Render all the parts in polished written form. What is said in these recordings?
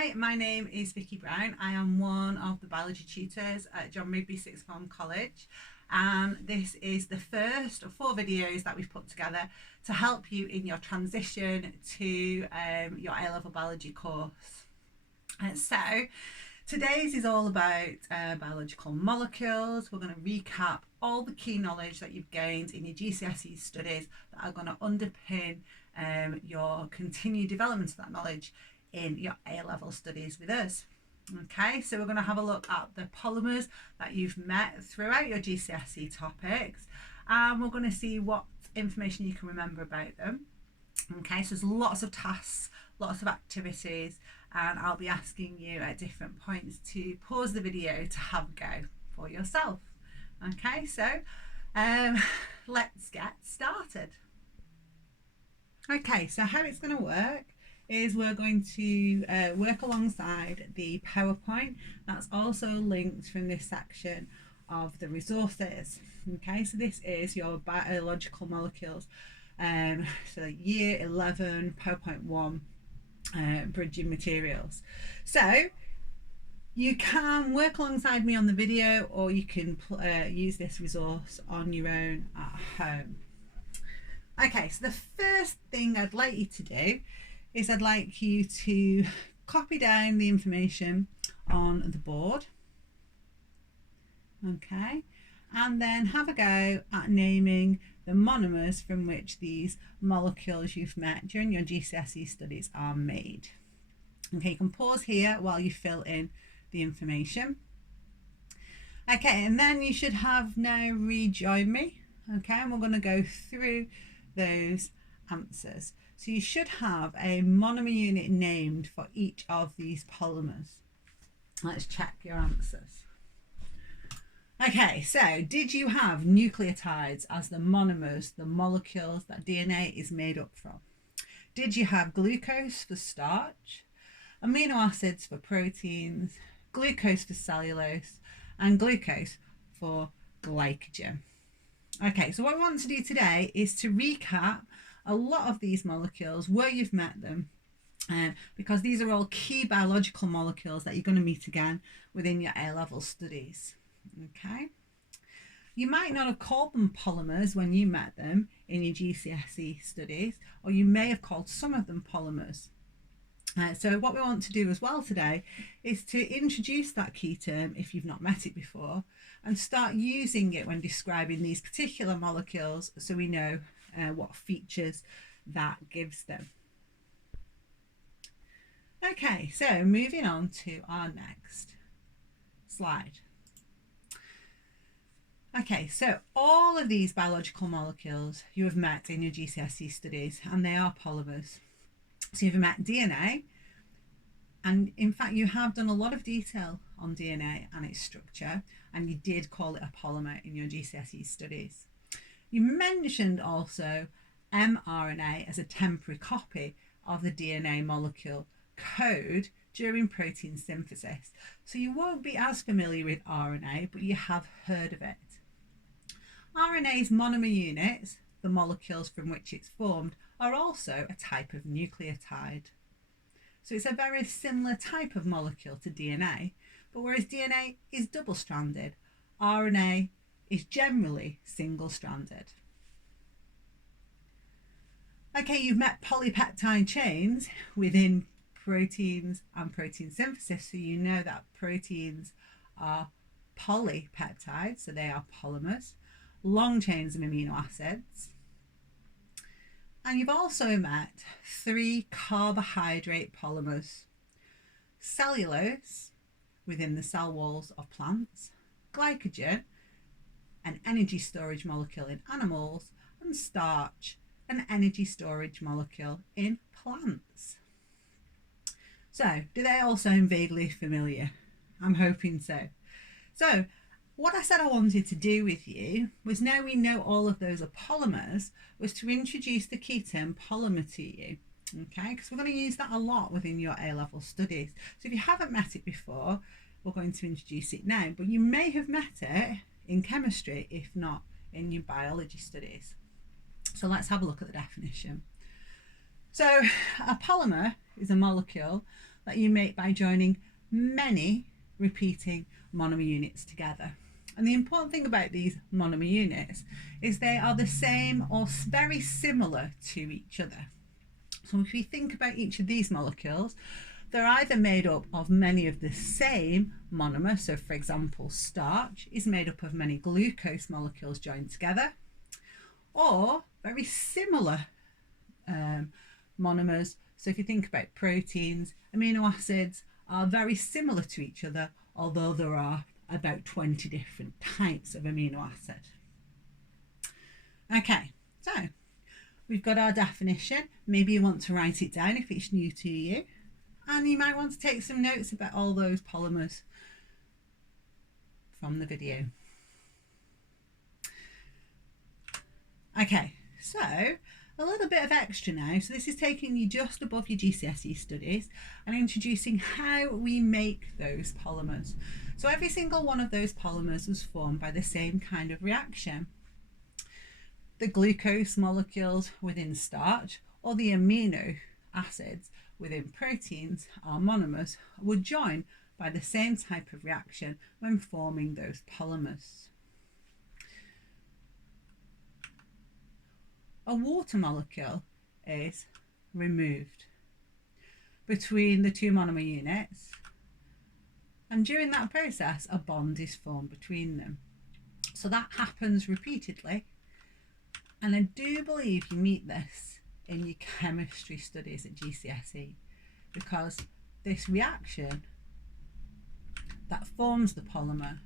Hi, my name is Vicky Brown. I am one of the biology tutors at John Rigby Sixth Form College, and this is the first of 4 videos that we've put together to help you in your transition to your A-level biology course. So today's is all about biological molecules. We're going to recap all the key knowledge that you've gained in your GCSE studies that are going to underpin your continued development of that knowledge in your A-level studies with us. Okay, so we're going to have a look at the polymers that you've met throughout your GCSE topics, and we're going to see what information you can remember about them. Okay, so there's lots of tasks, lots of activities, and I'll be asking you at different points to pause the video to have a go for yourself. Okay, so let's get started. Okay, so how it's going to work is we're going to work alongside the PowerPoint that's also linked from this section of the resources. Okay, so this is your biological molecules, so year 11 PowerPoint 1 bridging materials. So you can work alongside me on the video, or you can use this resource on your own at home. Okay, so the first thing I'd like you to do is I'd like you to copy down the information on the board, okay, and then have a go at naming the monomers from which these molecules you've met during your GCSE studies are made. Okay, you can pause here while you fill in the information. Okay, and then you should have now rejoined me, okay, and we're going to go through those answers. So you should have a monomer unit named for each of these polymers. Let's check your answers. Okay, so did you have nucleotides as the monomers, the molecules that DNA is made up from? Did you have glucose for starch, amino acids for proteins, glucose for cellulose, and glucose for glycogen? Okay, so what we want to do today is to recap a lot of these molecules, where you've met them, because these are all key biological molecules that you're going to meet again within your A-level studies. Okay, you might not have called them polymers when you met them in your GCSE studies, or you may have called some of them polymers. So what we want to do as well today is to introduce that key term if you've not met it before, and start using it when describing these particular molecules, so we know what features that gives them. Okay, so moving on to our next slide. Okay, so all of these biological molecules you have met in your GCSE studies, and they are polymers. So you've met DNA, and in fact you have done a lot of detail on DNA and its structure, and you did call it a polymer in your GCSE studies. You mentioned also mRNA as a temporary copy of the DNA molecule code during protein synthesis. So you won't be as familiar with RNA, but you have heard of it. RNA's monomer units, the molecules from which it's formed, are also a type of nucleotide. So it's a very similar type of molecule to DNA, but whereas DNA is double-stranded, RNA is generally single-stranded. Okay, you've met polypeptide chains within proteins and protein synthesis, so you know that proteins are polypeptides, so they are polymers, long chains of amino acids. And you've also met 3 carbohydrate polymers: cellulose within the cell walls of plants, glycogen, an energy storage molecule in animals, and starch, an energy storage molecule in plants. So, do they all sound vaguely familiar? I'm hoping so. So, what I said I wanted to do with you was, now we know all of those are polymers, was to introduce the key term polymer to you. Okay, because we're going to use that a lot within your A-level studies. So if you haven't met it before, we're going to introduce it now, but you may have met it in chemistry, if not in your biology studies. So let's have a look at the definition. So a polymer is a molecule that you make by joining many repeating monomer units together. And the important thing about these monomer units is they are the same or very similar to each other. So if we think about each of these molecules, they're either made up of many of the same monomer. So for example, starch is made up of many glucose molecules joined together, or very similar monomers. So if you think about proteins, amino acids are very similar to each other, although there are about 20 different types of amino acid. Okay, so we've got our definition. Maybe you want to write it down if it's new to you, and you might want to take some notes about all those polymers from the video. Okay, so a little bit of extra now. So this is taking you just above your GCSE studies and introducing how we make those polymers. So every single one of those polymers was formed by the same kind of reaction. The glucose molecules within starch or the amino acids within proteins, our monomers, would join by the same type of reaction when forming those polymers. A water molecule is removed between the two monomer units, and during that process a bond is formed between them. So that happens repeatedly, and I do believe you meet this in your chemistry studies at GCSE, because this reaction that forms the polymer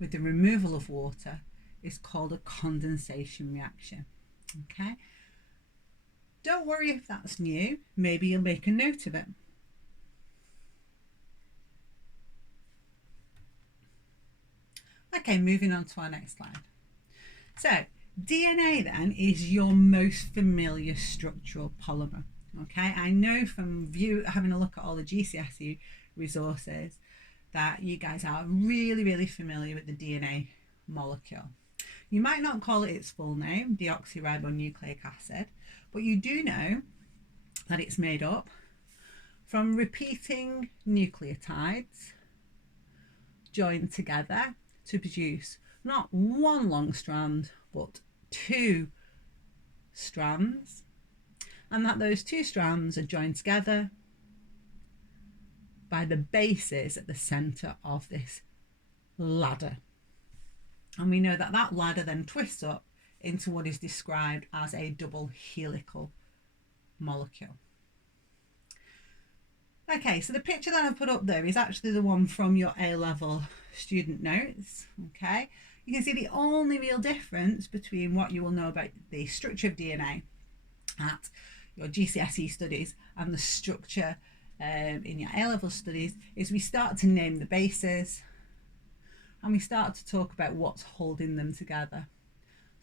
with the removal of water is called a condensation reaction. Okay, don't worry if that's new, maybe you'll make a note of it. Okay, moving on to our next slide. So DNA then is your most familiar structural polymer. Okay, I know from having a look at all the GCSE resources that you guys are really familiar with the DNA molecule. You might not call it its full name, deoxyribonucleic acid, but you do know that it's made up from repeating nucleotides joined together to produce not one long strand, but two strands, and that those two strands are joined together by the bases at the center of this ladder. And we know that that ladder then twists up into what is described as a double helical molecule. Okay, so the picture that I've put up there is actually the one from your A-level student notes. Okay, you can see the only real difference between what you will know about the structure of DNA at your GCSE studies and the structure in your A-level studies is we start to name the bases and we start to talk about what's holding them together,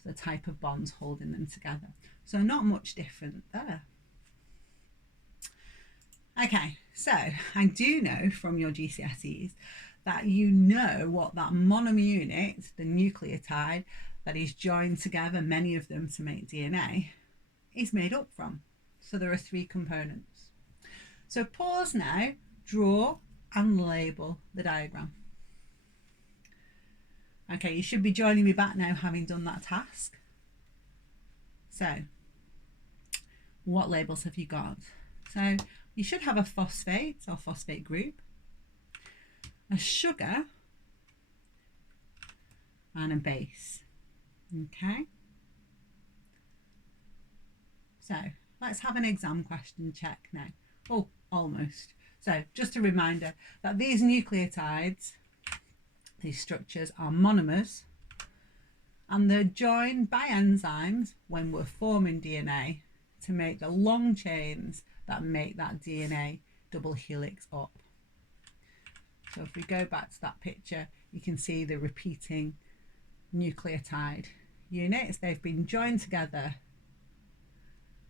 so the type of bonds holding them together. So not much different there. Okay, so I do know from your GCSEs that you know what that monomer unit, the nucleotide that is joined together, many of them to make DNA, is made up from. So there are three components. So pause now, draw and label the diagram. Okay, you should be joining me back now having done that task. So what labels have you got? So you should have a phosphate or phosphate group, a sugar and a base. Okay, so let's have an exam question check now. Oh, almost. So just a reminder that these nucleotides, these structures, are monomers, and they're joined by enzymes when we're forming DNA to make the long chains that make that DNA double helix up. So if we go back to that picture, you can see the repeating nucleotide units. They've been joined together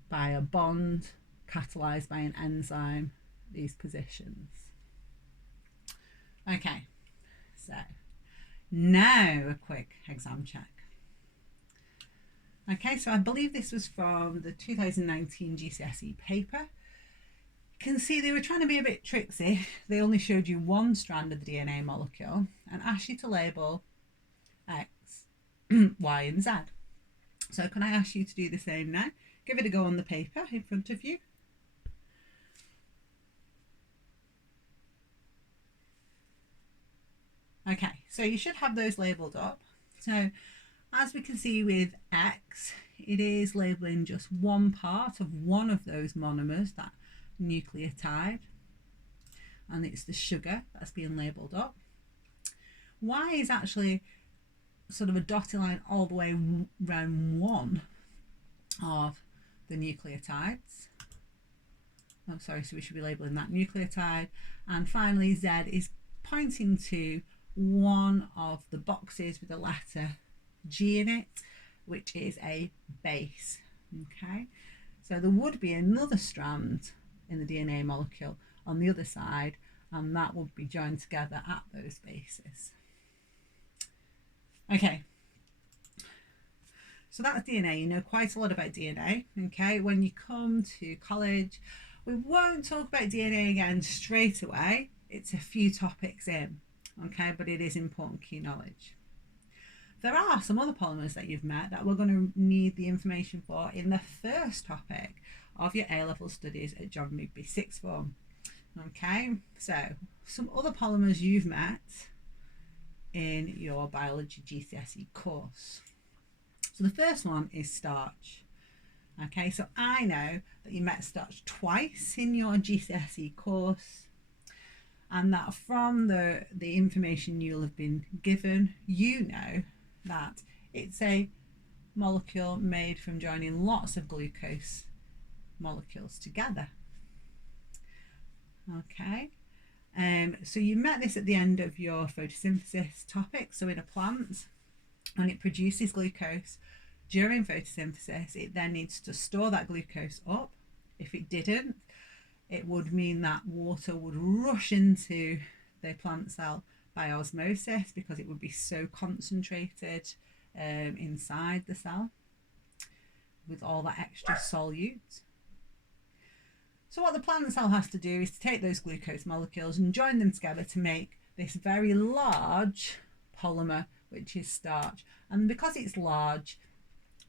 by a bond catalyzed by an enzyme, these positions. Okay, so now a quick exam check. Okay, so I believe this was from the 2019 GCSE paper. can see they were trying to be a bit tricksy. They only showed you one strand of the DNA molecule and asked you to label X, Y and Z. So can I ask you to do the same now? Give it a go on the paper in front of you. Okay, so you should have those labelled up. So as we can see with X, it is labelling just one part of one of those monomers, that nucleotide, and it's the sugar that's being labelled up. Y is actually sort of a dotted line all the way around one of the nucleotides. Oh, sorry, so we should be labelling that nucleotide. And finally, Z is pointing to one of the boxes with the letter G in it, which is a base. Okay, so there would be another strand in the DNA molecule on the other side, and that would be joined together at those bases. Okay, so that's DNA. You know quite a lot about DNA. Okay, when you come to college, we won't talk about DNA again straight away. It's a few topics in, okay, but it is important key knowledge. There are some other polymers that you've met that we're going to need the information for in the first topic of your A-level studies at John Rigby sixth form. Okay, so some other polymers you've met in your biology GCSE course. So the first one is starch. Okay, so I know that you met starch twice in your GCSE course, and that from the information you'll have been given, you know that it's a molecule made from joining lots of glucose molecules together. Okay, so you met this at the end of your photosynthesis topic. So in a plant, when it produces glucose during photosynthesis, it then needs to store that glucose up. If it didn't, it would mean that water would rush into the plant cell by osmosis, because it would be so concentrated inside the cell with all that extra solute. So what the plant cell has to do is to take those glucose molecules and join them together to make this very large polymer, which is starch. And because it's large,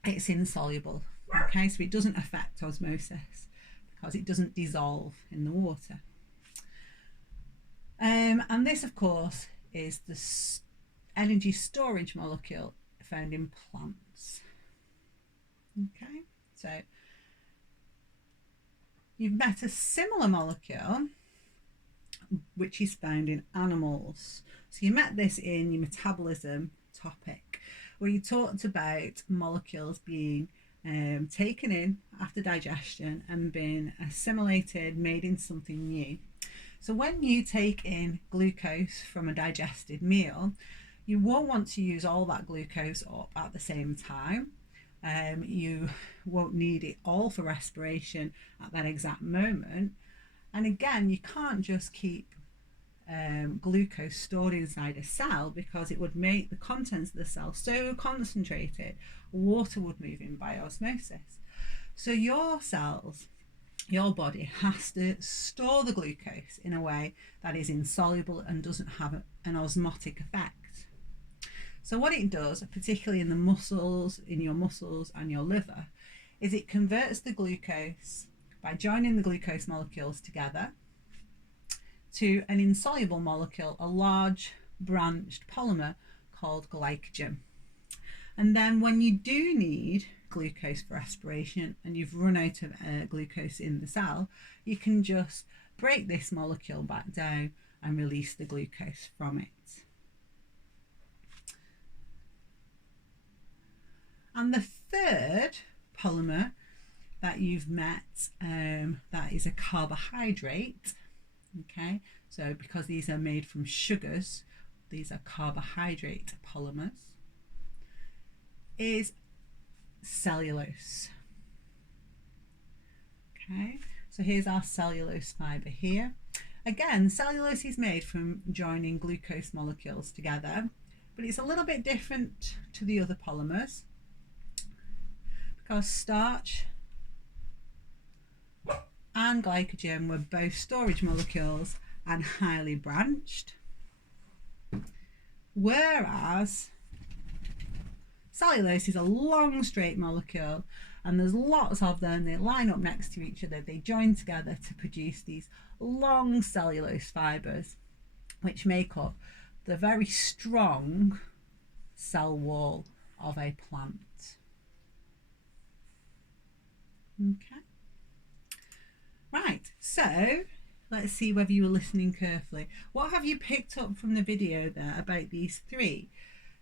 it's insoluble. Okay, so it doesn't affect osmosis because it doesn't dissolve in the water. And this, of course, is the energy storage molecule found in plants. Okay, so you've met a similar molecule which is found in animals. So you met this in your metabolism topic, where you talked about molecules being taken in after digestion and being assimilated, made into something new. So when you take in glucose from a digested meal, you won't want to use all that glucose up at the same time. You won't need it all for respiration at that exact moment. And again, you can't just keep glucose stored inside a cell, because it would make the contents of the cell so concentrated, water would move in by osmosis. So your cells, your body has to store the glucose in a way that is insoluble and doesn't have an osmotic effect. So what it does, particularly in the muscles, in your muscles and your liver, is it converts the glucose by joining the glucose molecules together to an insoluble molecule, a large branched polymer called glycogen. And then when you do need glucose for respiration and you've run out of glucose in the cell, you can just break this molecule back down and release the glucose from it. And the third polymer that you've met, that is a carbohydrate. Okay, so because these are made from sugars, these are carbohydrate polymers, is cellulose. Okay, so here's our cellulose fibre here. Again, cellulose is made from joining glucose molecules together, but it's a little bit different to the other polymers, because starch and glycogen were both storage molecules and highly branched, whereas cellulose is a long straight molecule and there's lots of them. They line up next to each other, they join together to produce these long cellulose fibres, which make up the very strong cell wall of a plant. Okay, right, so let's see whether you were listening carefully. What have you picked up from the video there about these three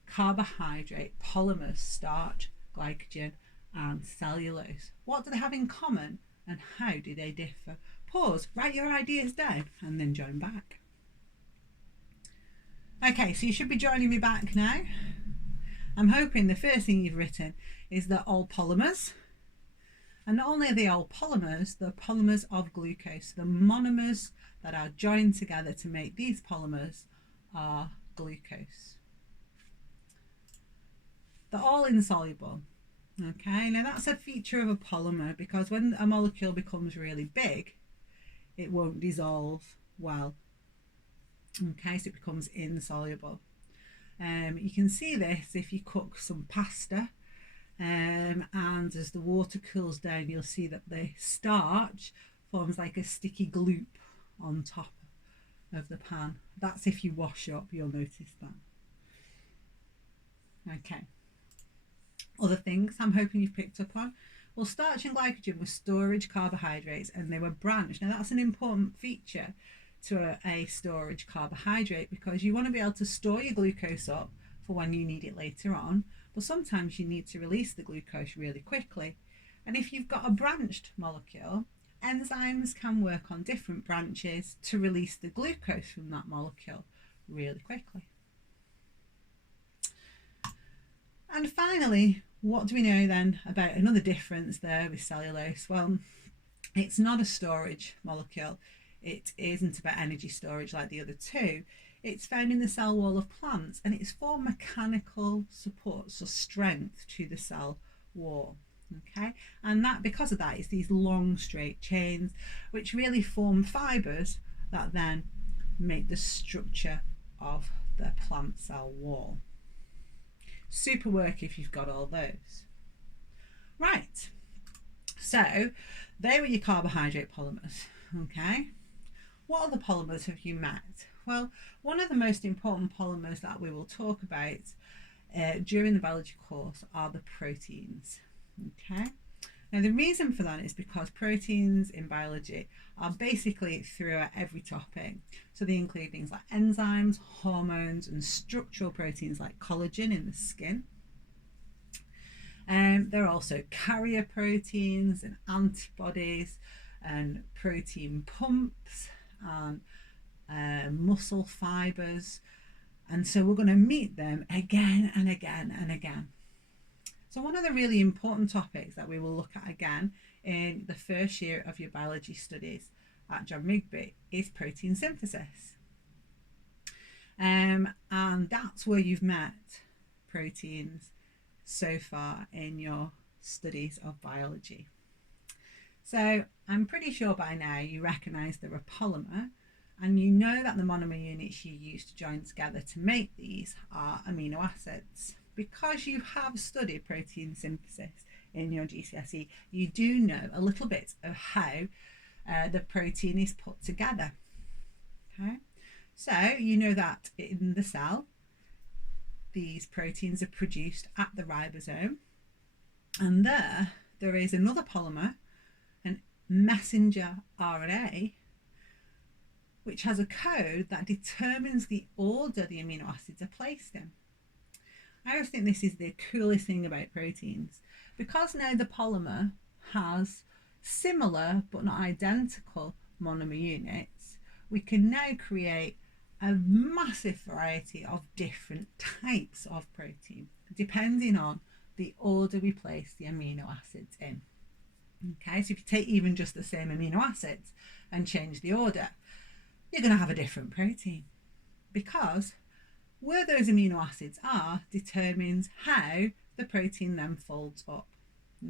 carbohydrate polymers: starch, glycogen and cellulose? What do they have in common and how do they differ? Pause, write your ideas down and then join back. Okay, so you should be joining me back now. I'm hoping the first thing you've written is they're all polymers. And not only are they all polymers, they're polymers of glucose. The monomers that are joined together to make these polymers are glucose. They're all insoluble. Okay, now that's a feature of a polymer, because when a molecule becomes really big, it won't dissolve well. Okay, so it becomes insoluble. You can see this if you cook some pasta. And as the water cools down, you'll see that the starch forms like a sticky gloop on top of the pan. That's if you wash up, you'll notice that. Okay. Other things I'm hoping you've picked up on. Well, starch and glycogen were storage carbohydrates and they were branched. Now that's an important feature to a storage carbohydrate, because you want to be able to store your glucose up for when you need it later on. But sometimes you need to release the glucose really quickly. And if you've got a branched molecule, enzymes can work on different branches to release the glucose from that molecule really quickly. And finally, what do we know then about another difference there with cellulose? Well, it's not a storage molecule. It isn't about energy storage like the other two. It's found in the cell wall of plants and it's for mechanical support, so strength to the cell wall. Okay, and that because of that, it's these long straight chains which really form fibres that then make the structure of the plant cell wall. Super work if you've got all those. Right, so they were your carbohydrate polymers. Okay, what other polymers have you met? Well, one of the most important polymers that we will talk about during the biology course are the proteins. Okay, now the reason for that is because proteins in biology are basically throughout every topic. So they include things like enzymes, hormones and structural proteins like collagen in the skin. There are also carrier proteins and antibodies and protein pumps and muscle fibers, and so we're going to meet them again and again and again. So one of the really important topics that we will look at again in the first year of your biology studies at John Rigby is protein synthesis, and that's where you've met proteins so far in your studies of biology. So I'm pretty sure by now you recognise they're a polymer, and you know that the monomer units you use to join together to make these are amino acids. Because you have studied protein synthesis in your GCSE, you do know a little bit of how the protein is put together. Okay, so you know that in the cell, these proteins are produced at the ribosome, and there is another polymer, an messenger RNA, which has a code that determines the order the amino acids are placed in. I always think this is the coolest thing about proteins, because now the polymer has similar but not identical monomer units. We can now create a massive variety of different types of protein, depending on the order we place the amino acids in. Okay, so if you take even just the same amino acids and change the order, you're going to have a different protein, because where those amino acids are determines how the protein then folds up.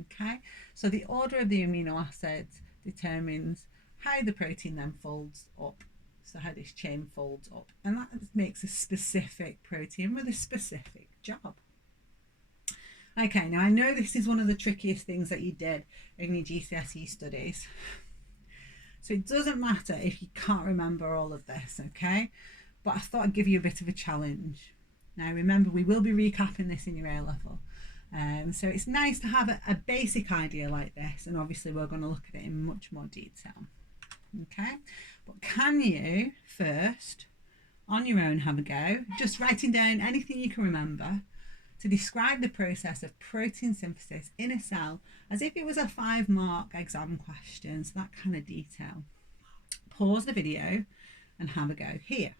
Okay, so the order of the amino acids determines how the protein then folds up. So how this chain folds up, and that makes a specific protein with a specific job. Okay, now I know this is one of the trickiest things that you did in your GCSE studies. So it doesn't matter if you can't remember all of this, okay? But I thought I'd give you a bit of a challenge. Now remember, we will be recapping this in your A level. So it's nice to have a basic idea like this, and obviously we're going to look at it in much more detail. Okay, but can you first, on your own, have a go, just writing down anything you can remember to describe the process of protein synthesis in a cell as if it was a 5-mark exam question, so that kind of detail. Pause the video and have a go here.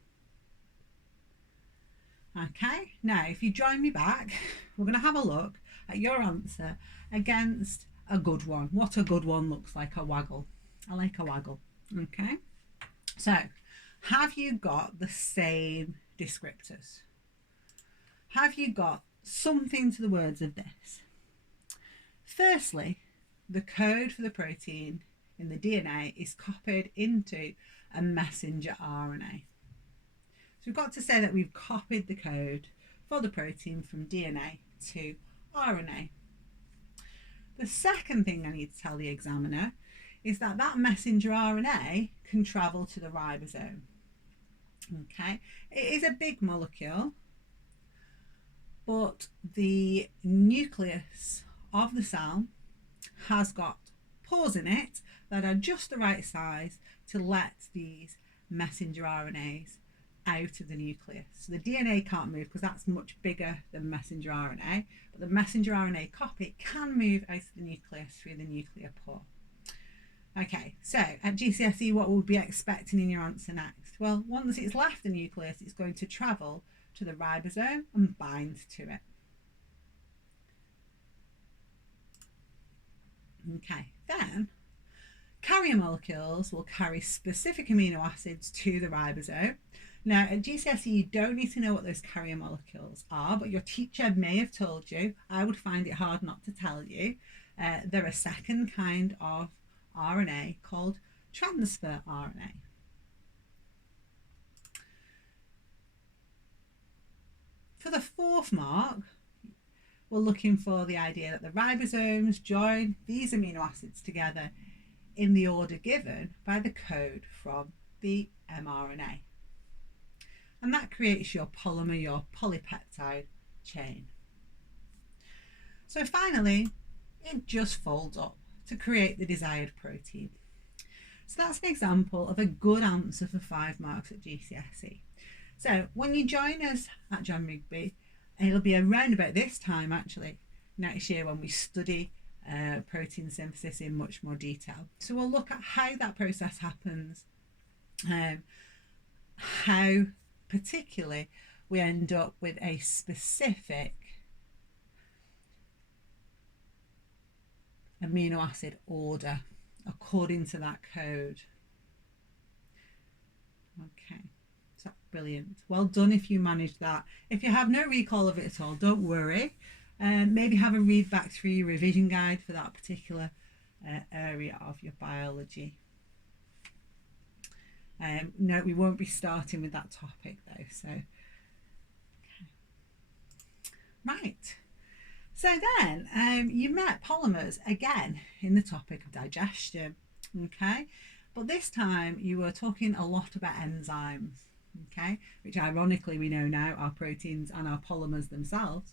Okay, now if you join me back, we're going to have a look at your answer against a good one. What a good one looks like, a waggle. I like a waggle. Okay, so have you got the same descriptors? Have you got something to the words of this? Firstly, the code for the protein in the DNA is copied into a messenger RNA. So we've got to say that we've copied the code for the protein from DNA to RNA. The second thing I need to tell the examiner is that that messenger RNA can travel to the ribosome. Okay, it is a big molecule, but the nucleus of the cell has got pores in it that are just the right size to let these messenger RNAs out of the nucleus. So the DNA can't move because that's much bigger than messenger RNA, but the messenger RNA copy can move out of the nucleus through the nuclear pore. Okay, so at GCSE, what we'll be expecting in your answer next? Well, once it's left the nucleus, it's going to travel to the ribosome and bind to it. Okay, then carrier molecules will carry specific amino acids to the ribosome. Now at GCSE, you don't need to know what those carrier molecules are, but your teacher may have told you. I would find it hard not to tell you. They're a second kind of RNA called transfer RNA. For the 4th mark, we're looking for the idea that the ribosomes join these amino acids together in the order given by the code from the mRNA. And that creates your polymer, your polypeptide chain. So finally, it just folds up to create the desired protein. So that's an example of a good answer for 5 marks at GCSE. So when you join us at John Rigby, it'll be around about this time actually next year when we study protein synthesis in much more detail. So we'll look at how that process happens, how particularly we end up with a specific amino acid order according to that code. Okay, so brilliant. Well done if you managed that. If you have no recall of it at all, don't worry. Maybe have a read back through your revision guide for that particular area of your biology. No, we won't be starting with that topic though, so okay. Right, so then you met polymers again in the topic of digestion, okay, but this time you were talking a lot about enzymes, okay, which ironically we know now are proteins and are polymers themselves,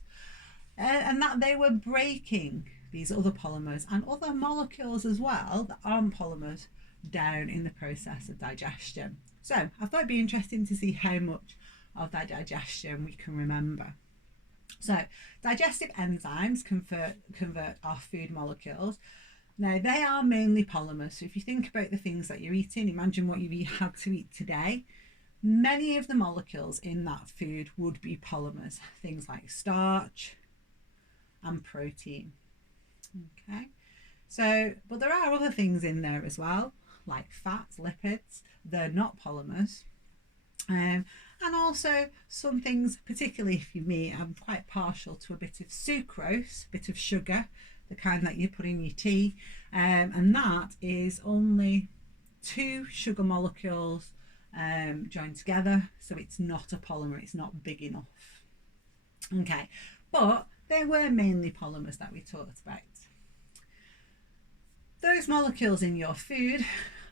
and that they were breaking these other polymers and other molecules as well that aren't polymers down in the process of digestion. So I thought it'd be interesting to see how much of that digestion we can remember. So digestive enzymes convert our food molecules. Now they are mainly polymers. So if you think about the things that you're eating, imagine what you've had to eat today. Many of the molecules in that food would be polymers, things like starch and protein. Okay, so but there are other things in there as well, like fats, lipids. They're not polymers, and also some things, particularly if you're me, I'm quite partial to a bit of sucrose, a bit of sugar, the kind that you put in your tea, and that is only two sugar molecules joined together, so it's not a polymer, it's not big enough. Okay, but they were mainly polymers that we talked about. Those molecules in your food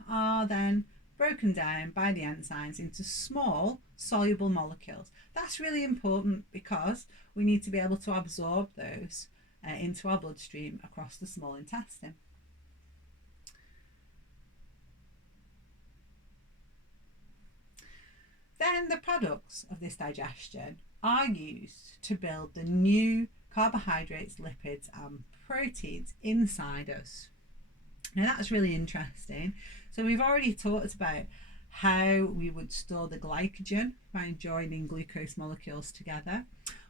are then broken down by the enzymes into small soluble molecules. That's really important because we need to be able to absorb those into our bloodstream across the small intestine. Then the products of this digestion are used to build the new carbohydrates, lipids and proteins inside us. Now that's really interesting. So we've already talked about how we would store the glycogen by joining glucose molecules together,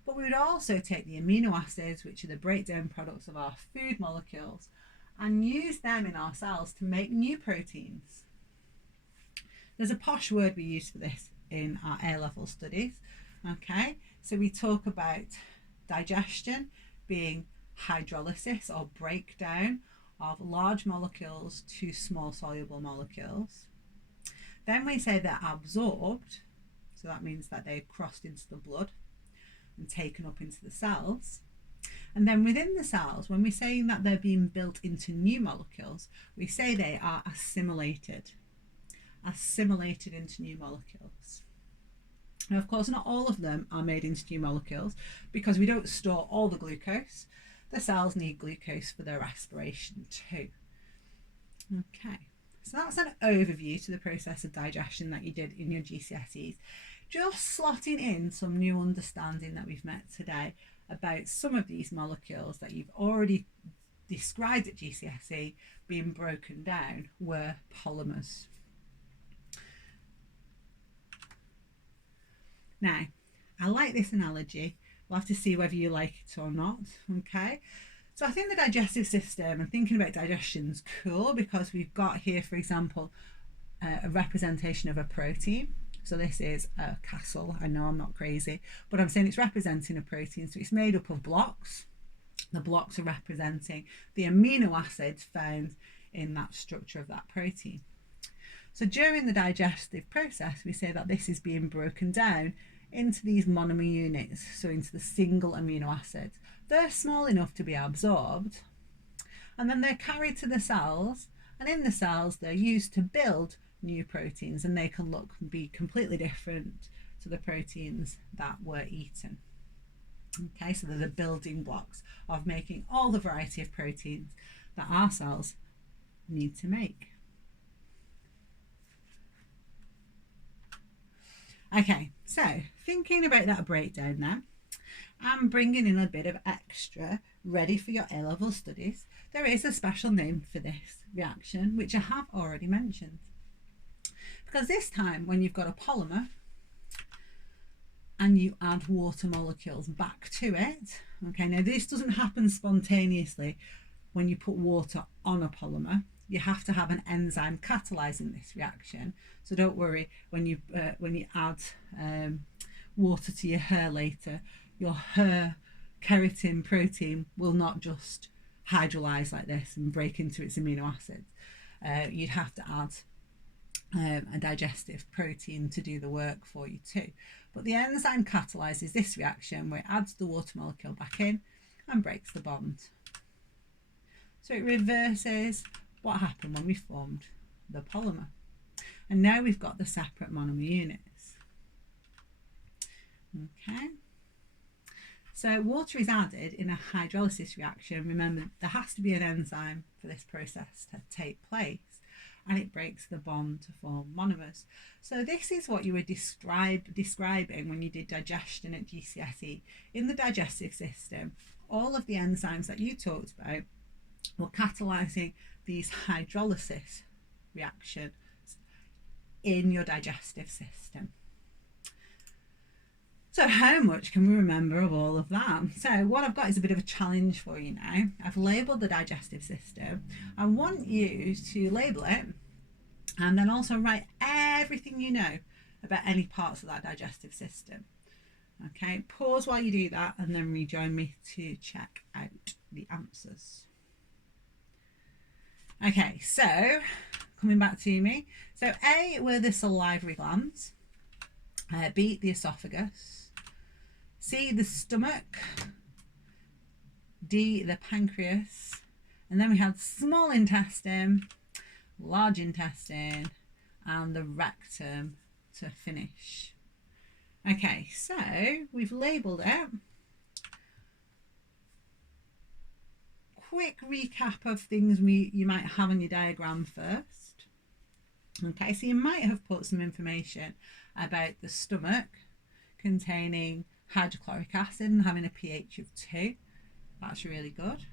but we would also take the amino acids, which are the breakdown products of our food molecules, and use them in our cells to make new proteins. There's a posh word we use for this in our A-level studies. Okay, so we talk about digestion being hydrolysis or breakdown of large molecules to small soluble molecules. Then we say they're absorbed, so that means that they've crossed into the blood and taken up into the cells. And then within the cells, when we're saying that they're being built into new molecules, we say they are assimilated into new molecules. Now, of course, not all of them are made into new molecules because we don't store all the glucose. The cells need glucose for their respiration too. Okay, so that's an overview to the process of digestion that you did in your GCSEs. Just slotting in some new understanding that we've met today about some of these molecules that you've already described at GCSE being broken down were polymers. Now, I like this analogy. We'll have to see whether you like it or not, okay? So I think the digestive system and thinking about digestion is cool because we've got here, for example, a representation of a protein. So this is a castle. I know I'm not crazy, but I'm saying it's representing a protein. So it's made up of blocks. The blocks are representing the amino acids found in that structure of that protein. So during the digestive process, we say that this is being broken down into these monomer units, so into the single amino acids. They're small enough to be absorbed, and then they're carried to the cells, and in the cells they're used to build new proteins, and they can look and be completely different to the proteins that were eaten. Okay, so they're the building blocks of making all the variety of proteins that our cells need to make. Okay, so thinking about that breakdown now, and bringing in a bit of extra ready for your A-level studies, there is a special name for this reaction, which I have already mentioned. Because this time, when you've got a polymer and you add water molecules back to it, okay, now this doesn't happen spontaneously when you put water on a polymer. You have to have an enzyme catalyzing this reaction. So don't worry when you add water to your hair later, your hair keratin protein will not just hydrolyze like this and break into its amino acids. You'd have to add a digestive protein to do the work for you too. But the enzyme catalyzes this reaction where it adds the water molecule back in and breaks the bond. So it reverses what happened when we formed the polymer. And now we've got the separate monomer units. Okay. So water is added in a hydrolysis reaction. Remember, there has to be an enzyme for this process to take place, and it breaks the bond to form monomers. So this is what you were describing when you did digestion at GCSE. In the digestive system, all of the enzymes that you talked about were catalyzing these hydrolysis reactions in your digestive system. So how much can we remember of all of that? So what I've got is a bit of a challenge for you now. I've labelled the digestive system. I want you to label it and then also write everything you know about any parts of that digestive system. Okay, pause while you do that and then rejoin me to check out the answers. Okay, so coming back to me. So A were the salivary glands, B the esophagus, C the stomach, D the pancreas, and then we had small intestine, large intestine, and the rectum to finish. Okay, so we've labelled it. Quick recap of things you might have on your diagram first. Okay, so you might have put some information about the stomach containing hydrochloric acid and having a pH of 2. That's really good.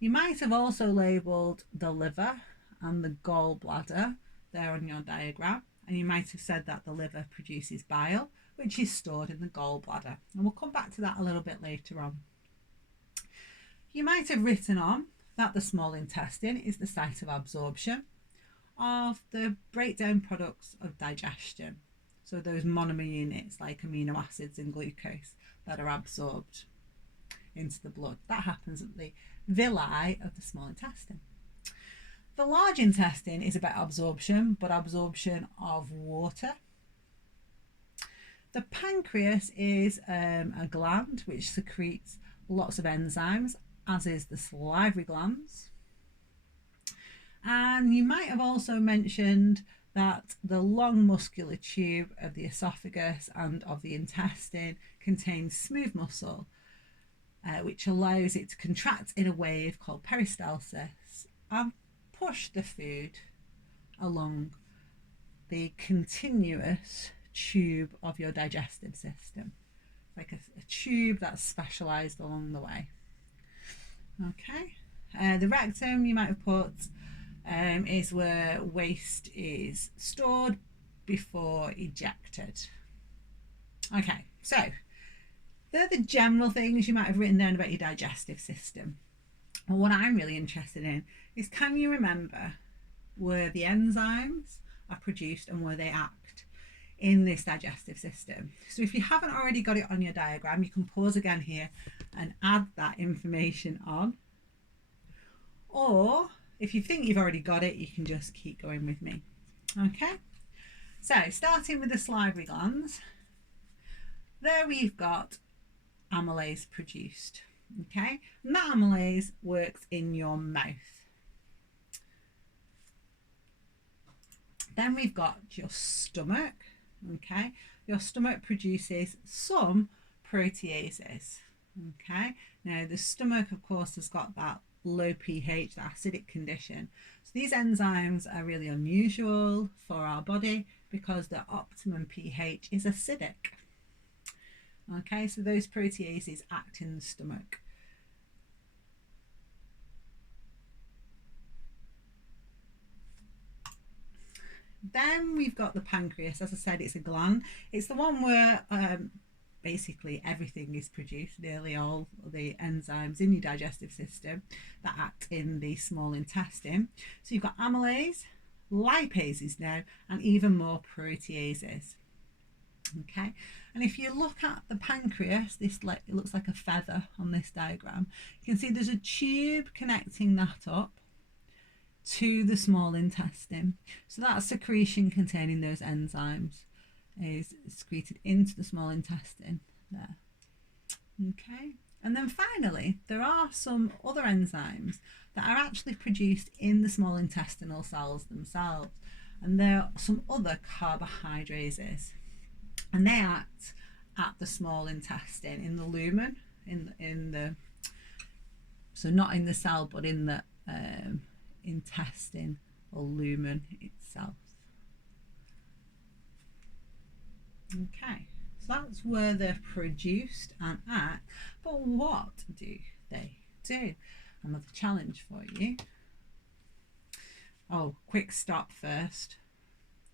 You might have also labelled the liver and the gallbladder there on your diagram, and you might have said that the liver produces bile, which is stored in the gallbladder, and we'll come back to that a little bit later on. You might have written on that the small intestine is the site of absorption of the breakdown products of digestion, so those monomer units like amino acids and glucose that are absorbed into the blood. That happens at the villi of the small intestine. The large intestine is about absorption, but absorption of water. The pancreas is a gland which secretes lots of enzymes, as is the salivary glands. And you might have also mentioned that the long muscular tube of the esophagus and of the intestine contains smooth muscle, which allows it to contract in a wave called peristalsis and push the food along the continuous tube of your digestive system, like a tube that's specialised along the way. Okay, the rectum you might have put is where waste is stored before ejected. Okay, so they're the general things you might have written down about your digestive system. And what I'm really interested in is, can you remember where the enzymes are produced and where they act in this digestive system? So if you haven't already got it on your diagram, you can pause again here and add that information on. Or if you think you've already got it, you can just keep going with me. Okay, so starting with the salivary glands, there we've got amylase produced. Okay, and that amylase works in your mouth. Then we've got your stomach. Okay, your stomach produces some proteases. Okay, now the stomach of course has got that low pH, the acidic condition, so these enzymes are really unusual for our body because the optimum pH is acidic. Okay, so those proteases act in the stomach. Then we've got the pancreas. As I said, it's a gland. It's the one where basically everything is produced, nearly all the enzymes in your digestive system that act in the small intestine. So you've got amylase, lipases now, and even more proteases. Okay, and if you look at the pancreas, it looks like a feather on this diagram. You can see there's a tube connecting that up to the small intestine. So that secretion containing those enzymes is secreted into the small intestine there. Okay, and then finally there are some other enzymes that are actually produced in the small intestinal cells themselves, and there are some other carbohydrates, and they act at the small intestine in the lumen, in the so not in the cell but in the intestine or lumen itself. Okay, so that's where they're produced and act, but what do they do? Another challenge for you. Oh, quick stop first.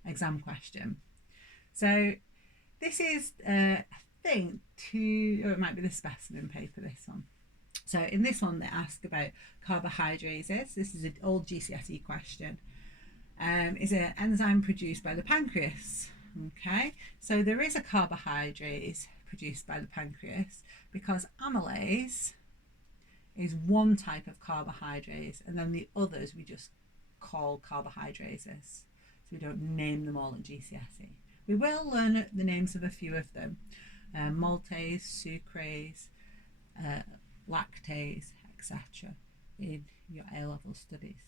Exam question. So this is, I think, or it might be the specimen paper, this one. So in this one they ask about carbohydrates. This is an old GCSE question. Is an enzyme produced by the pancreas? Okay, so there is a carbohydrate produced by the pancreas because amylase is one type of carbohydrate, and then the others we just called carbohydrates. So we don't name them all at GCSE. We will learn the names of a few of them. Maltase, sucrase, lactase, etc. in your A-level studies.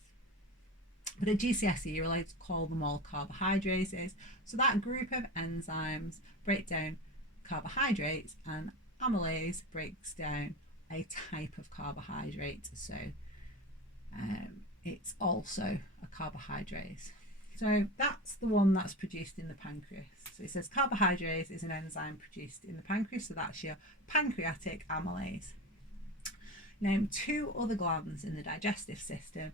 But at GCSE, you're allowed to call them all carbohydrates. So that group of enzymes break down carbohydrates, and amylase breaks down a type of carbohydrate. So it's also a carbohydrate. So that's the one that's produced in the pancreas. So it says carbohydrate is an enzyme produced in the pancreas. So that's your pancreatic amylase. Name two other glands in the digestive system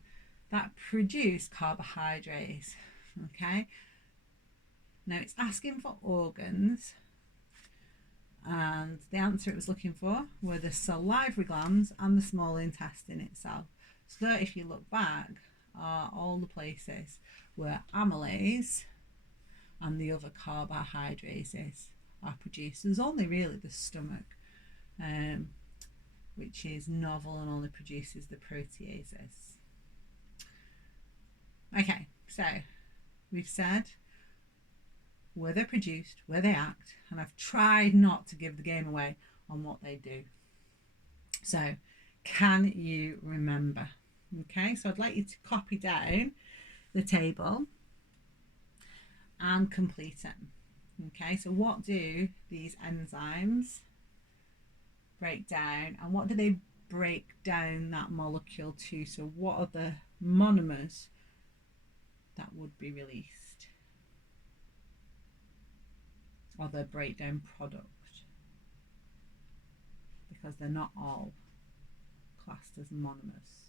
that produce carbohydrates. Okay. Now it's asking for organs, and the answer it was looking for were the salivary glands and the small intestine itself. So if you look back, are all the places where amylase and the other carbohydrates are produced. There's only really the stomach, which is novel and only produces the proteases. Okay, so we've said where they're produced, where they act, and I've tried not to give the game away on what they do. So, can you remember? Okay, so I'd like you to copy down the table and complete it. Okay, so what do these enzymes break down, and what do they break down that molecule to? So what are the monomers that would be released, or the breakdown product, because they're not all classed as monomers.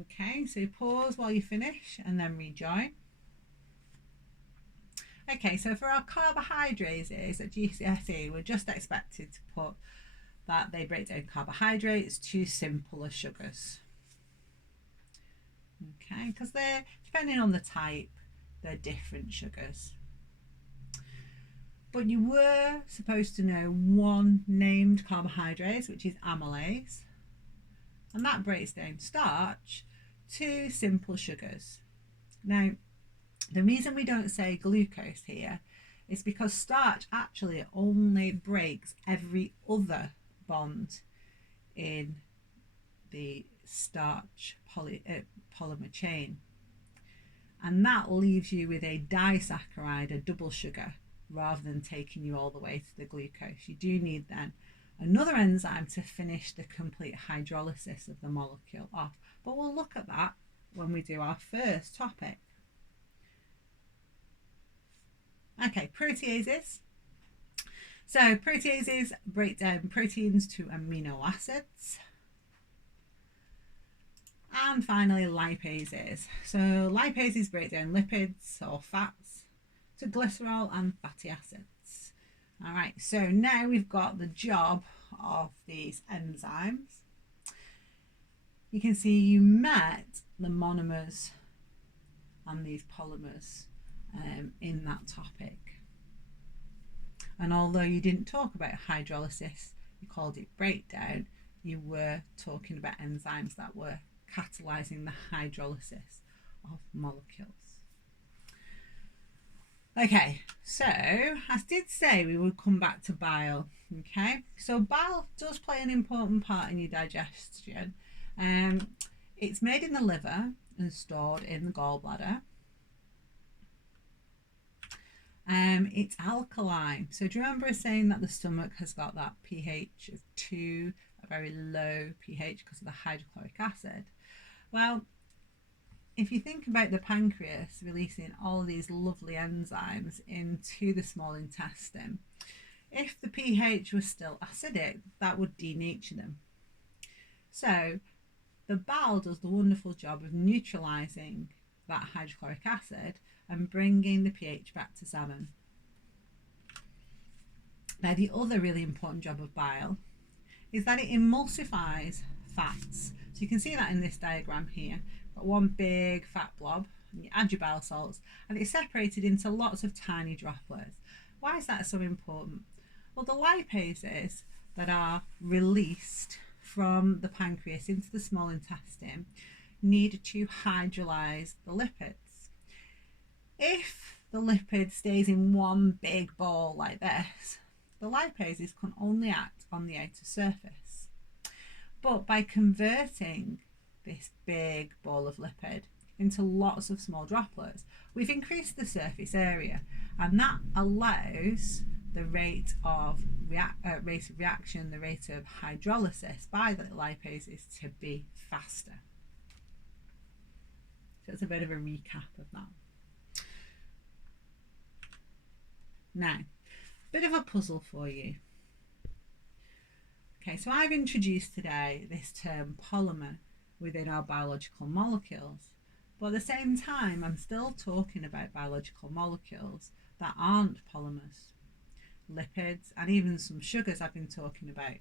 Okay, so pause while you finish and then rejoin. Okay, so for our carbohydrates at GCSE, we're just expected to put that they break down carbohydrates to simpler sugars. Okay, because they're, depending on the type, they're different sugars. But you were supposed to know one named carbohydrate, which is amylase, and that breaks down starch to simple sugars. Now, the reason we don't say glucose here is because starch actually only breaks every other bond in the starch polymer chain, and that leaves you with a disaccharide, a double sugar, rather than taking you all the way to the glucose. You do need then another enzyme to finish the complete hydrolysis of the molecule off, but we'll look at that when we do our first topic. Okay, proteases. So proteases break down proteins to amino acids. And finally, lipases. So lipases break down lipids or fats to glycerol and fatty acids. All right, so now we've got the job of these enzymes. You can see you met the monomers and these polymers in that topic. And although you didn't talk about hydrolysis, you called it breakdown, you were talking about enzymes that were catalyzing the hydrolysis of molecules. Okay, so I did say we would come back to bile. Okay, so bile does play an important part in your digestion. It's made in the liver and stored in the gallbladder. It's alkaline. So do you remember saying that the stomach has got that pH of 2, a very low pH because of the hydrochloric acid? Well, if you think about the pancreas releasing all of these lovely enzymes into the small intestine, if the pH was still acidic, that would denature them. So the bile does the wonderful job of neutralizing that hydrochloric acid and bringing the pH back to 7. Now, the other really important job of bile is that it emulsifies fats. So you can see that in this diagram here. Got one big fat blob, and you add your bile salts, and it's separated into lots of tiny droplets. Why is that so important? Well, the lipases that are released from the pancreas into the small intestine need to hydrolyze the lipids. If the lipid stays in one big ball like this, the lipases can only act on the outer surface. But by converting this big ball of lipid into lots of small droplets, we've increased the surface area, and that allows the rate of reaction, the rate of hydrolysis by the lipases to be faster. So it's a bit of a recap of that. Now, a bit of a puzzle for you. Okay, so I've introduced today this term polymer within our biological molecules, but at the same time I'm still talking about biological molecules that aren't polymers, lipids, and even some sugars I've been talking about.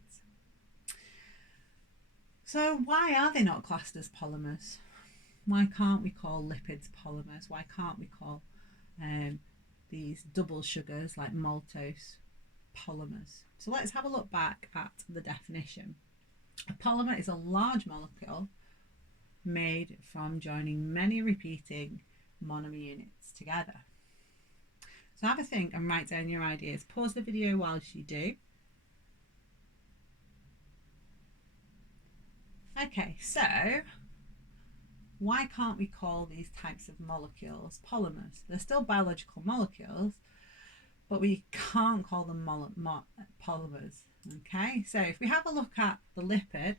So why are they not classed as polymers? Why can't we call lipids polymers? Why can't we call these double sugars like maltose polymers? So let's have a look back at the definition. A polymer is a large molecule made from joining many repeating monomer units together. So have a think and write down your ideas. Pause the video whilst you do. Okay, so why can't we call these types of molecules polymers? They're still biological molecules, but we can't call them polymers. Okay, so if we have a look at the lipid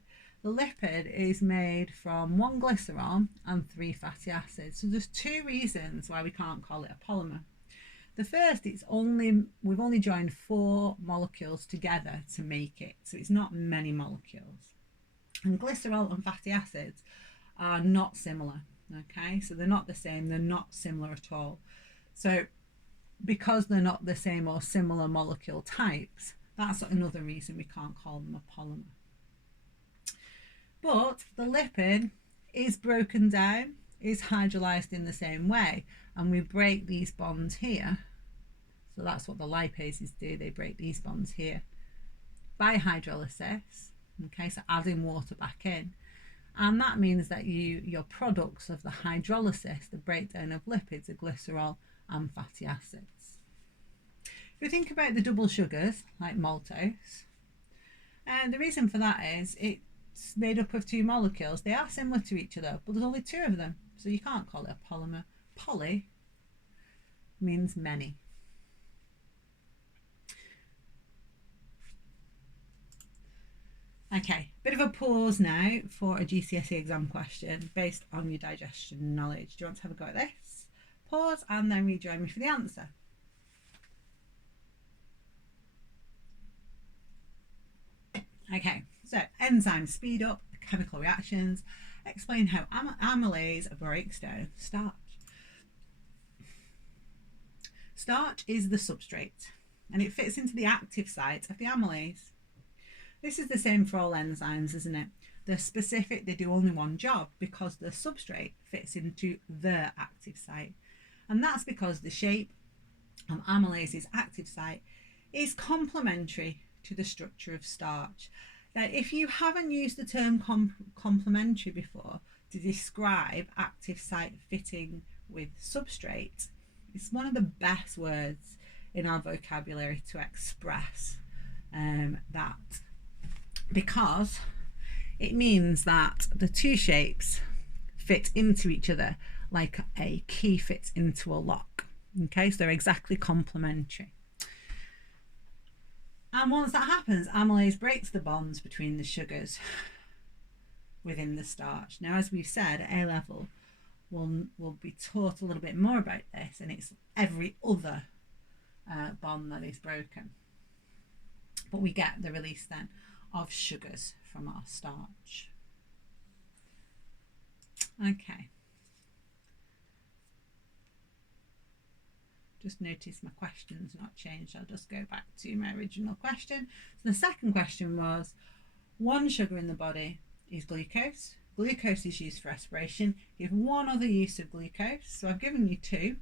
is made from 1 glycerol and 3 fatty acids. So there's 2 reasons why we can't call it a polymer. The first, we've only joined 4 molecules together to make it, so it's not many molecules. And glycerol and fatty acids are not similar, okay? So they're not the same, they're not similar at all. So because they're not the same or similar molecule types, that's another reason we can't call them a polymer. But the lipid is broken down, is hydrolyzed in the same way, and we break these bonds here. So that's what the lipases do, they break these bonds here by hydrolysis, okay, so adding water back in. And that means that your products of the hydrolysis, the breakdown of lipids, are glycerol and fatty acids. If we think about the double sugars, like maltose, and the reason for that is it's made up of 2 molecules. They are similar to each other, but there's only 2 of them, so you can't call it a polymer. Poly means many. Okay, bit of a pause now for a GCSE exam question based on your digestion knowledge. Do you want to have a go at this? Pause and then rejoin me for the answer. Okay, so enzymes speed up chemical reactions. Explain how amylase breaks down starch. Starch is the substrate and it fits into the active site of the amylase. This is the same for all enzymes, isn't it? They're specific, they do only one job because the substrate fits into the active site. And that's because the shape of amylase's active site is complementary to the structure of starch. Now, if you haven't used the term complementary before to describe active site fitting with substrate, it's one of the best words in our vocabulary to express that, because it means that the 2 shapes fit into each other like a key fits into a lock. Okay, so they're exactly complementary. And once that happens, amylase breaks the bonds between the sugars within the starch. Now, as we've said, at A level, we'll be taught a little bit more about this, and it's every other bond that is broken. But we get the release then of sugars from our starch. Okay. Just notice my question's not changed. I'll just go back to my original question. So the second question was, 1 sugar in the body is glucose. Glucose is used for respiration. Give 1 other use of glucose. So I've given you 2.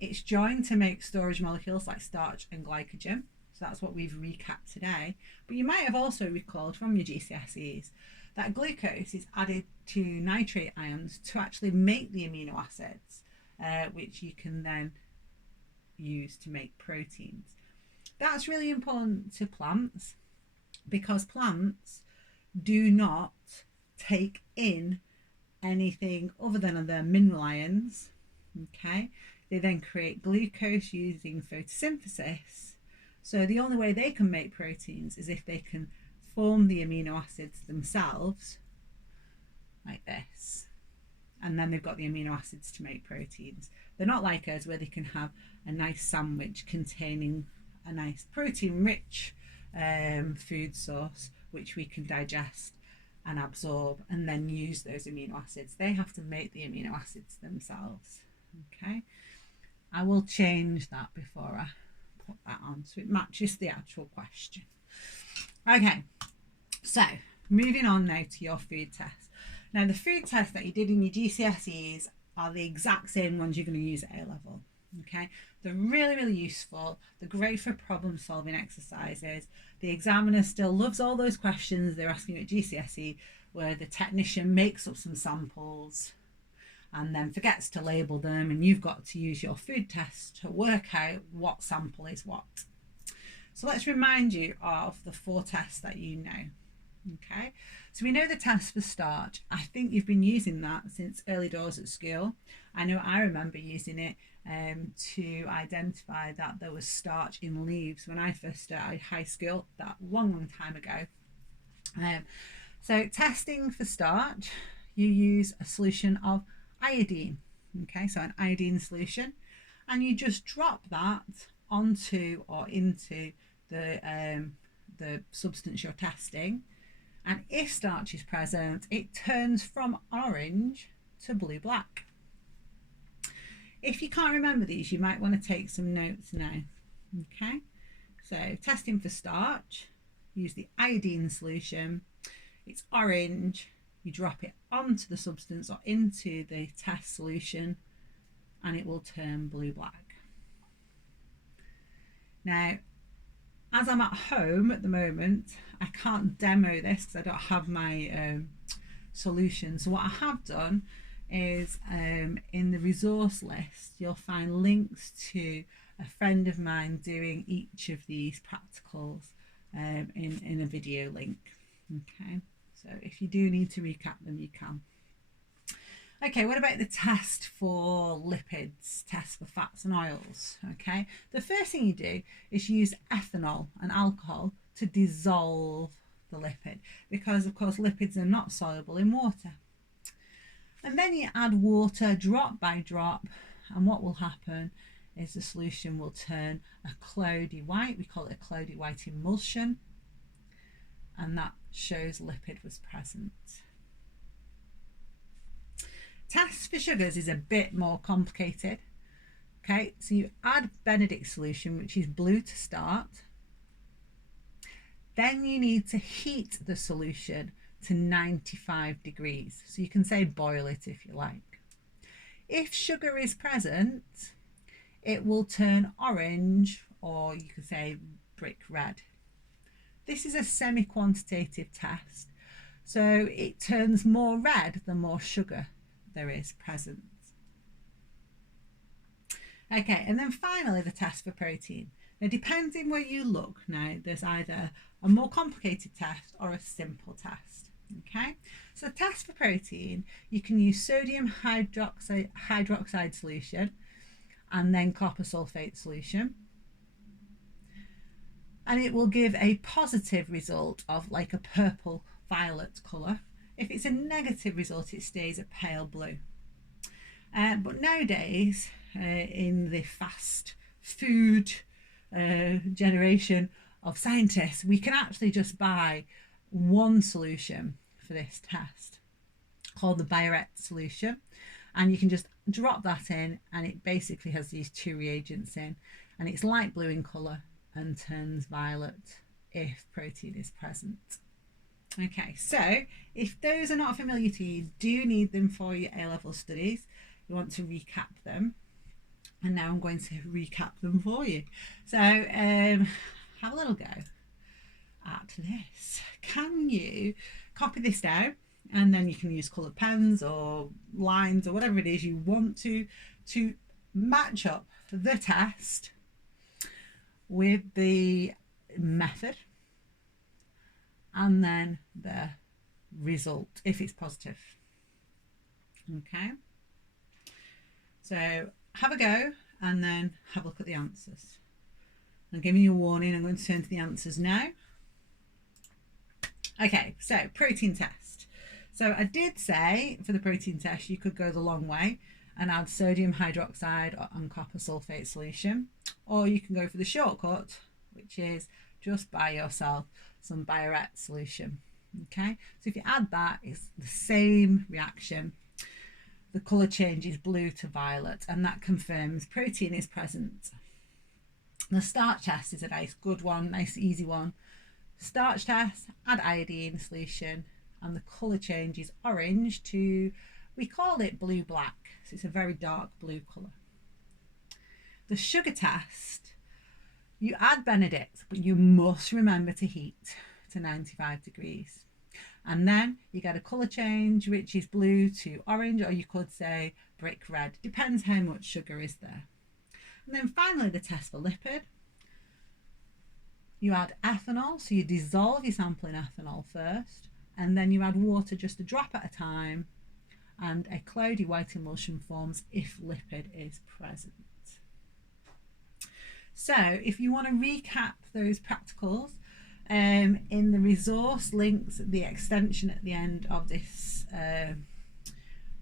It's joined to make storage molecules like starch and glycogen. So that's what we've recapped today. But you might have also recalled from your GCSEs that glucose is added to nitrate ions to actually make the amino acids, which you can then use to make proteins. That's really important to plants because plants do not take in anything other than their mineral ions. Okay, they then create glucose using photosynthesis. So the only way they can make proteins is if they can form the amino acids themselves, like this. And then they've got the amino acids to make proteins. They're not like us where they can have a nice sandwich containing a nice protein-rich food source, which we can digest and absorb and then use those amino acids. They have to make the amino acids themselves. Okay, I will change that before I put that on so it matches the actual question. Okay, so moving on now to your food test. Now the food tests that you did in your GCSEs are the exact same ones you're going to use at A-level. Okay, they're really, really useful. They're great for problem solving exercises. The examiner still loves all those questions they're asking at GCSE where the technician makes up some samples and then forgets to label them, and you've got to use your food test to work out what sample is what. So let's remind you of the 4 tests that you know. Okay, so we know the test for starch. I think you've been using that since early doors at school. I know I remember using it to identify that there was starch in leaves when I first started high school, that long time ago. So testing for starch, you use a solution of iodine. Okay, so an iodine solution, and you just drop that onto or into the substance you're testing. And if starch is present, it turns from orange to blue-black. If you can't remember these, you might want to take some notes now. Okay, so testing for starch, use the iodine solution. It's orange. You drop it onto the substance or into the test solution and it will turn blue-black. Now, as I'm at home at the moment, I can't demo this because I don't have my solution. So what I have done is in the resource list, you'll find links to a friend of mine doing each of these practicals in a video link. Okay, so if you do need to recap them, you can. Okay, what about the test for lipids, test for fats and oils? Okay, the first thing you do is use ethanol and alcohol to dissolve the lipid because, of course, lipids are not soluble in water. And then you add water drop by drop, and what will happen is the solution will turn a cloudy white. We call it a cloudy white emulsion, and that shows lipid was present. Test for sugars is a bit more complicated. Okay, so you add Benedict solution, which is blue to start. Then you need to heat the solution to 95 degrees. So you can say boil it if you like. If sugar is present, it will turn orange, or you could say brick red. This is a semi-quantitative test, so it turns more red the more sugar there is present. Okay, and then finally the test for protein. Now, depending where you look now, there's either a more complicated test or a simple test. Okay, so the test for protein, you can use sodium hydroxide solution and then copper sulfate solution, and it will give a positive result of like a purple violet colour. If it's a negative result, it stays a pale blue. But nowadays, in the fast food generation of scientists, we can actually just buy one solution for this test called the Biochem solution, and you can just drop that in, and it basically has these 2 reagents in, and it's light blue in colour and turns violet if protein is present. Okay, so if those are not familiar to you, you do need them for your A-level studies. You want to recap them, and now I'm going to recap them for you. So have a little go at this. Can you copy this down, and then you can use coloured pens or lines or whatever it is you want to match up the test with the method and then the result if it's positive. Okay, so have a go and then have a look at the answers. I'm giving you a warning, I'm going to turn to the answers now. Okay, so protein test. So I did say for the protein test you could go the long way and add sodium hydroxide and copper sulfate solution, or you can go for the shortcut, which is just buy yourself some Biochem solution. Okay, so if you add that, it's the same reaction. The colour changes blue to violet, and that confirms protein is present. The starch test is a nice good one, nice easy one. Starch test, add iodine solution, and the colour changes orange to, we call it blue black, so it's a very dark blue colour. The sugar test, you add Benedict, but you must remember to heat to 95 degrees. And then you get a colour change, which is blue to orange, or you could say brick red. Depends how much sugar is there. And then finally, the test for lipid. You add ethanol, so you dissolve your sample in ethanol first, and then you add water just a drop at a time, and a cloudy white emulsion forms if lipid is present. So if you want to recap those practicals, in the resource links, the extension at the end of this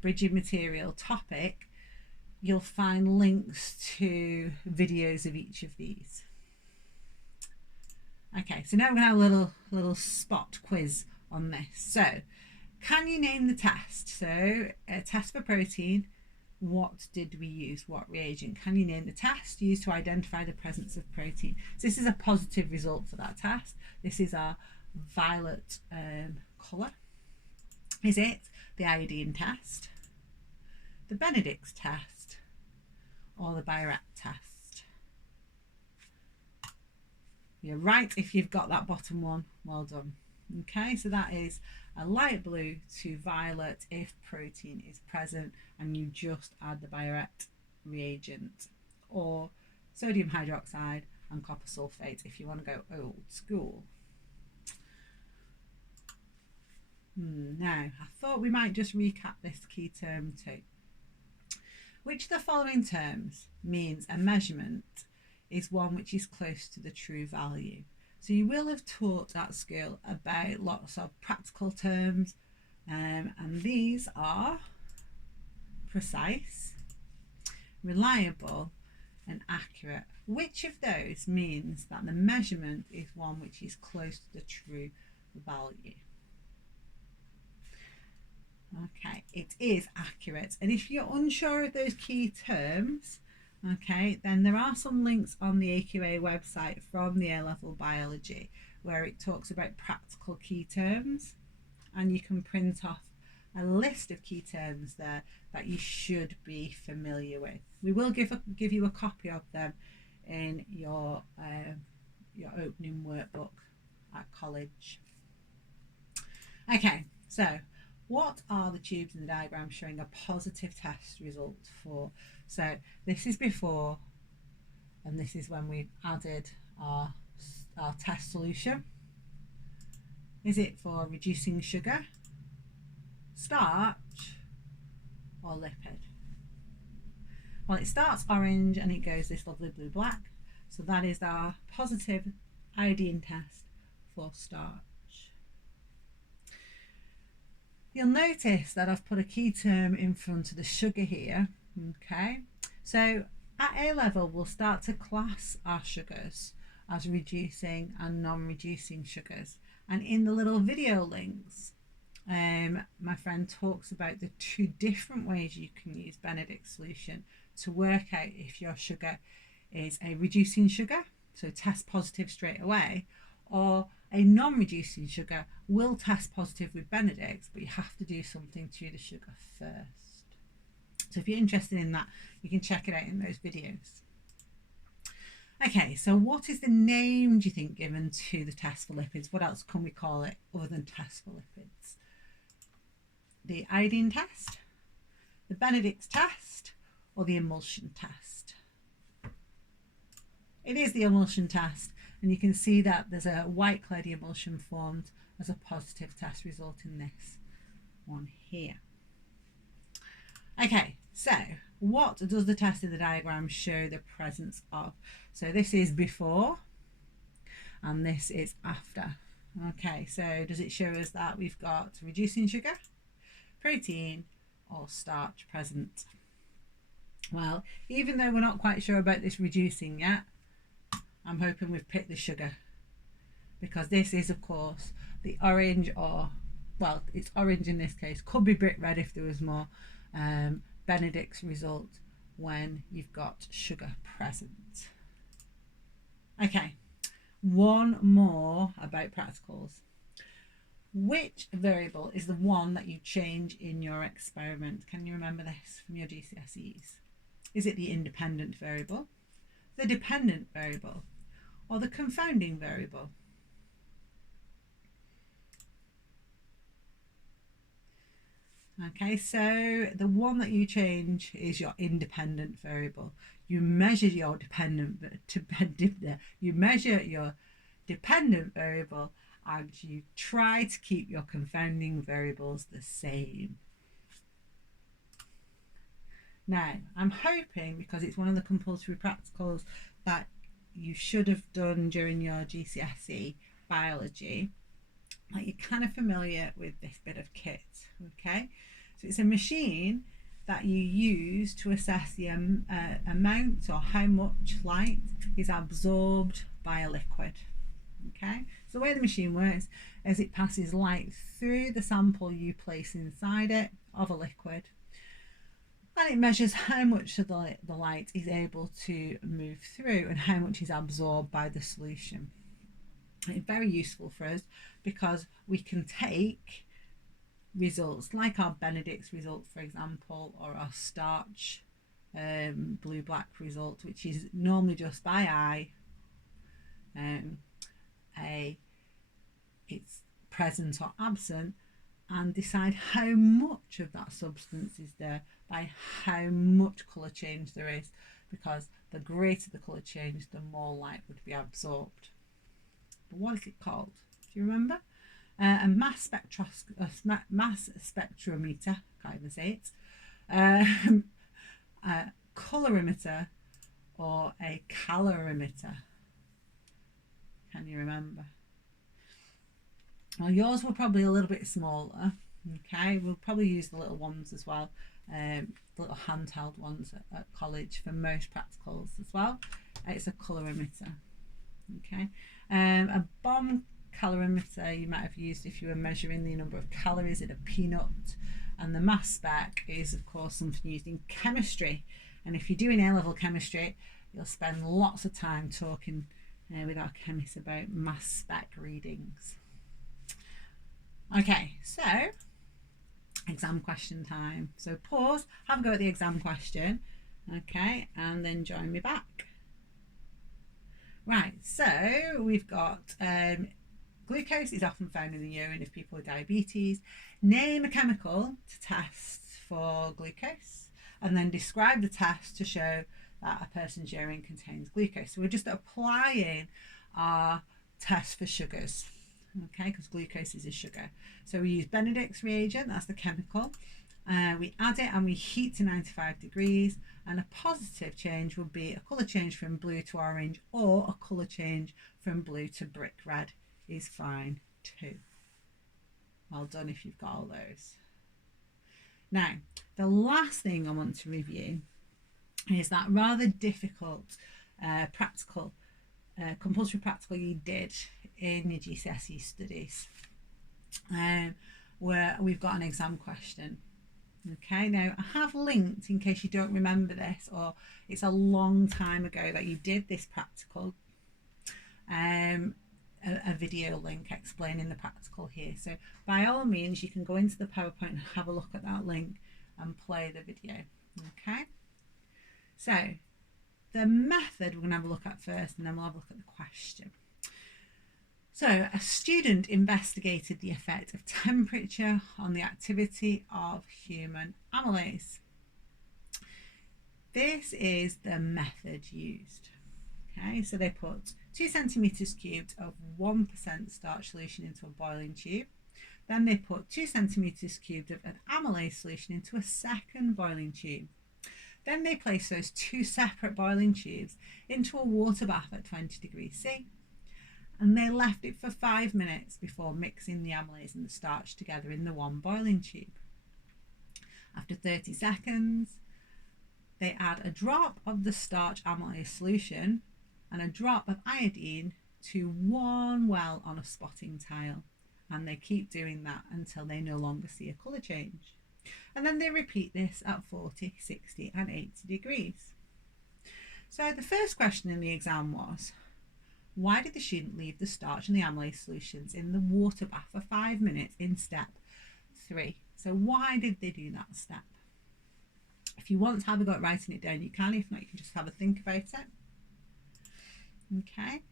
bridging material topic, you'll find links to videos of each of these. Okay, so now we're going to have a little spot quiz on this. So, can you name the test? So, a test for protein, what did we use? What reagent? Can you name the test used to identify the presence of protein? So this is a positive result for that test. This is our violet colour. Is it the iodine test, the Benedict test, or the Biochem test? You're right if you've got that bottom one. Well done. Okay, so that is a light blue to violet if protein is present, and you just add the Biochem reagent, or sodium hydroxide and copper sulfate if you want to go old school. Now, I thought we might just recap this key term too. Which of the following terms means a measurement is one which is close to the true value? So you will have taught at school about lots of practical terms, and these are precise, reliable and accurate. Which of those means that the measurement is one which is close to the true value? Okay, it is accurate. And if you're unsure of those key terms, okay, then there are some links on the AQA website from the A-level biology where it talks about practical key terms, and you can print off a list of key terms there that you should be familiar with. We will give you a copy of them in your opening workbook at college. Okay, so what are the tubes in the diagram showing a positive test result for? So this is before, and this is when we've added our test solution. Is it for reducing sugar, starch, or lipid? Well, it starts orange and it goes this lovely blue black. So that is our positive iodine test for starch. You'll notice that I've put a key term in front of the sugar here. Okay, so at A level we'll start to class our sugars as reducing and non-reducing sugars, and in the little video links my friend talks about the two different ways you can use Benedict solution to work out if your sugar is a reducing sugar, so test positive straight away, or a non-reducing sugar will test positive with Benedict, but you have to do something to the sugar first. So if you're interested in that, you can check it out in those videos. Okay, so what is the name, do you think, given to the test for lipids? What else can we call it other than test for lipids? The iodine test, the Benedict's test, or the emulsion test? It is the emulsion test, and you can see that there's a white cloudy emulsion formed as a positive test result in this one here. Okay, so what does the test in the diagram show the presence of? So this is before and this is after. Okay, so does it show us that we've got reducing sugar, protein, or starch present? Well, even though we're not quite sure about this reducing yet, I'm hoping we've picked the sugar, because this is, of course, the orange, or, well, it's orange in this case, could be brick red if there was more, Benedict's result when you've got sugar present. Okay, one more about practicals. Which variable is the one that you change in your experiment? Can you remember this from your GCSEs? Is it the independent variable, the dependent variable, or the confounding variable? Okay, so the one that you change is your independent variable. You measure your dependent variable, and you try to keep your confounding variables the same. Now, I'm hoping, because it's one of the compulsory practicals that you should have done during your GCSE biology, that you're kind of familiar with this bit of kit. Okay, so it's a machine that you use to assess the amount or how much light is absorbed by a liquid. Okay, so the way the machine works is it passes light through the sample you place inside it of a liquid, and it measures how much of the light is able to move through and how much is absorbed by the solution. It's very useful for us because we can take results like our Benedict's result, for example, or our starch blue-black result, which is normally just by eye, it's present or absent, and decide how much of that substance is there by how much colour change there is, because the greater the colour change, the more light would be absorbed. But what is it called? Do you remember? A mass spectrometer, can't even say it, a colorimeter, or a calorimeter. Can you remember? Well, yours were probably a little bit smaller. Okay, we'll probably use the little ones as well, little handheld ones at college for most practicals as well. It's a colorimeter. Okay, a bomb calorimeter you might have used if you were measuring the number of calories in a peanut, and the mass spec is, of course, something used in chemistry. And if you're doing A-level chemistry, you'll spend lots of time talking with our chemists about mass spec readings. Okay, so exam question time. So pause, have a go at the exam question, okay, and then join me back. Right, so we've got glucose is often found in the urine of people with diabetes. Name a chemical to test for glucose, and then describe the test to show that a person's urine contains glucose. So we're just applying our test for sugars, okay, because glucose is a sugar. So we use Benedict's reagent, that's the chemical. We add it and we heat to 95 degrees, and a positive change would be a colour change from blue to orange, or a colour change from blue to brick red is fine too. Well done if you've got all those. Now, the last thing I want to review is that rather difficult practical, compulsory practical you did in your GCSE studies, where we've got an exam question. Okay, now I have linked, in case you don't remember this, or it's a long time ago that you did this practical, a video link explaining the practical here. So by all means, you can go into the PowerPoint and have a look at that link and play the video. Okay, so the method we're going to have a look at first, and then we'll have a look at the question. So a student investigated the effect of temperature on the activity of human amylase. This is the method used. Okay, so they put 2 centimetres cubed of 1% starch solution into a boiling tube. Then they put 2 centimetres cubed of an amylase solution into a second boiling tube. Then they placed those 2 separate boiling tubes into a water bath at 20 degrees C. And they left it for 5 minutes before mixing the amylase and the starch together in the one boiling tube. After 30 seconds, they add a drop of the starch amylase solution and a drop of iodine to one well on a spotting tile. And they keep doing that until they no longer see a colour change. And then they repeat this at 40, 60 and 80 degrees. So the first question in the exam was, why did the student leave the starch and the amylase solutions in the water bath for 5 minutes in step 3? So why did they do that step? If you want to have a go at writing it down, you can. If not, you can just have a think about it. Okay,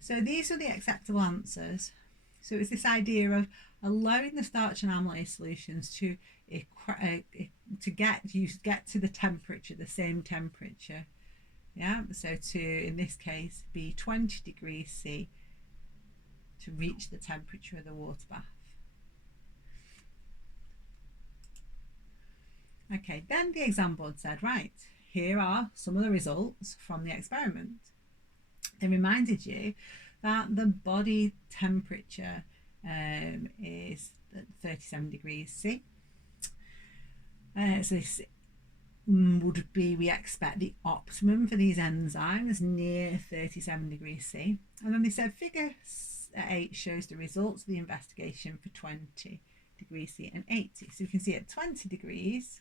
so these are the acceptable answers. So it's this idea of allowing the starch and amylase solutions to get to the temperature, the same temperature. Yeah, so to, in this case, be 20 degrees C to reach the temperature of the water bath. Okay, then the exam board said, right, here are some of the results from the experiment. They reminded you that the body temperature is 37 degrees C. So this would be, we expect, the optimum for these enzymes near 37 degrees C. And then they said figure 8 shows the results of the investigation for 20 degrees C and 80. So you can see at 20 degrees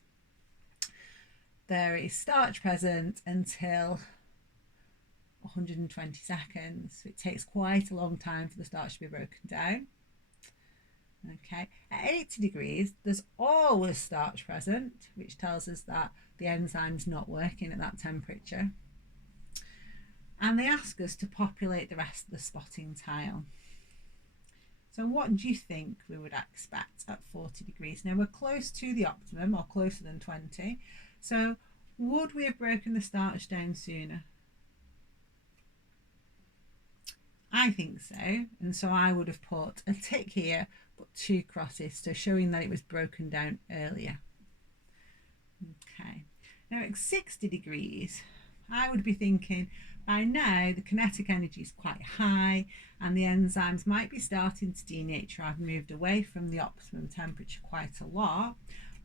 there is starch present until 120 seconds. So it takes quite a long time for the starch to be broken down. Okay, at 80 degrees there's always starch present, which tells us that the enzyme's not working at that temperature. And they ask us to populate the rest of the spotting tile. So what do you think we would expect at 40 degrees? Now we're close to the optimum, or closer than 20. So would we have broken the starch down sooner? I think so, and so I would have put a tick here, but 2 crosses, so showing that it was broken down earlier. Okay, now at 60 degrees, I would be thinking by now the kinetic energy is quite high and the enzymes might be starting to denature. I've moved away from the optimum temperature quite a lot,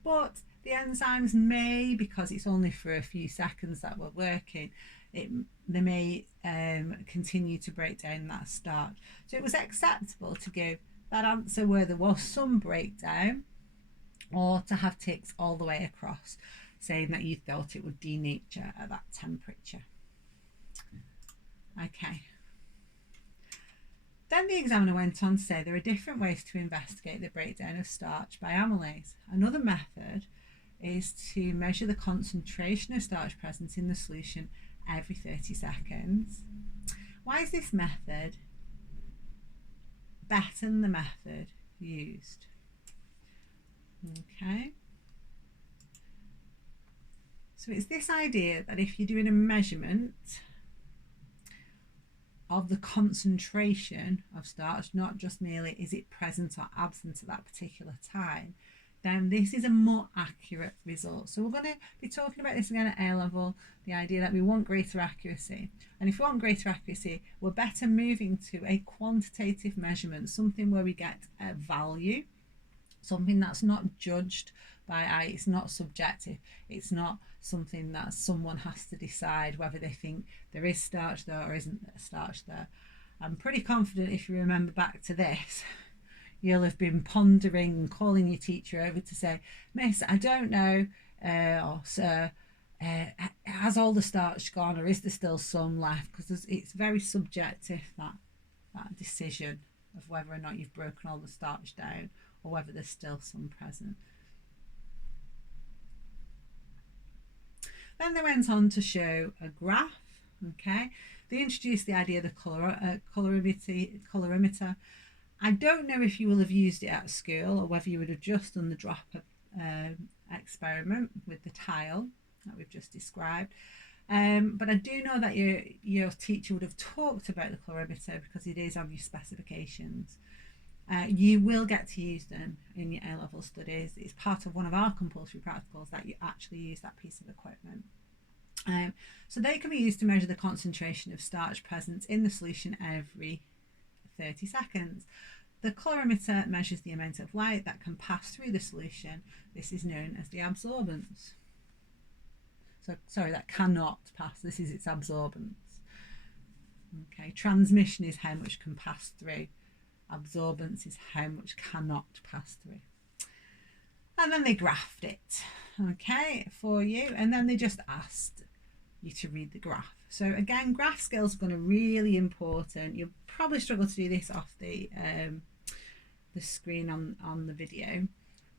but the enzymes may, because it's only for a few seconds that we're working, they may continue to break down that starch. So it was acceptable to give that answer where there was some breakdown, or to have ticks all the way across saying that you thought it would denature at that temperature. Okay. Then the examiner went on to say there are different ways to investigate the breakdown of starch by amylase. Another method is to measure the concentration of starch present in the solution every 30 seconds. Why is this method better than the method used? Okay. So it's this idea that if you're doing a measurement of the concentration of starch, not just merely is it present or absent at that particular time, then this is a more accurate result. So we're going to be talking about this again at A level, the idea that we want greater accuracy. And if we want greater accuracy, we're better moving to a quantitative measurement, something where we get a value, something that's not judged by eye, it's not subjective, it's not something that someone has to decide whether they think there is starch there or isn't there starch there. I'm pretty confident if you remember back to this, you'll have been pondering and calling your teacher over to say, Miss, I don't know, or Sir, has all the starch gone, or is there still some left? Because it's very subjective, that decision of whether or not you've broken all the starch down or whether there's still some present. Then they went on to show a graph Okay, they introduced the idea of the colorimeter. I don't know if you will have used it at school or whether you would have just done the drop experiment with the tile that we've just described. But I do know that your teacher would have talked about the colorimeter because it is on your specifications. You will get to use them in your A-level studies. It's part of one of our compulsory practicals that you actually use that piece of equipment. So they can be used to measure the concentration of starch present in the solution every 30 seconds. The colorimeter measures the amount of light that can pass through the solution. This is known as the absorbance. So, sorry, that cannot pass. This is its absorbance. Okay, transmission is how much can pass through. Absorbance is how much cannot pass through. And then they graphed it, okay, for you. And then they just asked you to read the graph. So again, graph skills are going to be really important. You'll probably struggle to do this off the screen on the video,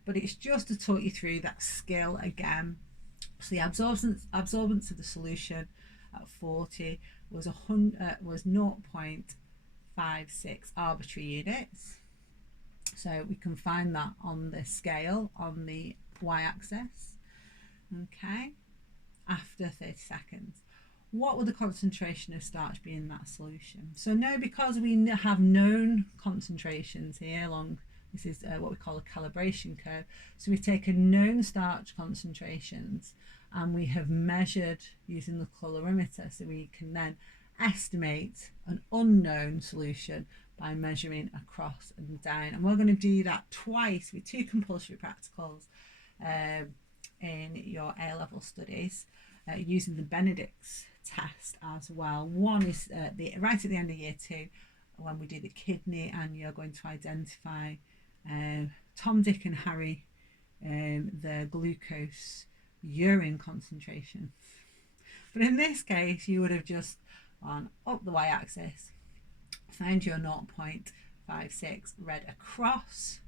but it's just to talk you through that skill again. So the absorbance of the solution at 40 was 0.56 arbitrary units. So we can find that on the scale on the y-axis. Okay, after 30 seconds. What would the concentration of starch be in that solution? So now, because we have known concentrations here along, this is what we call a calibration curve. So we've taken known starch concentrations and we have measured using the colorimeter, so we can then estimate an unknown solution by measuring across and down. And we're going to do that twice with two compulsory practicals in your A-level studies using the Benedict's test as well. One is right at the end of year 2 when we do the kidney, and you're going to identify Tom, Dick and Harry, the glucose urine concentration. But in this case, you would have just gone up the y-axis, found your 0.56, read across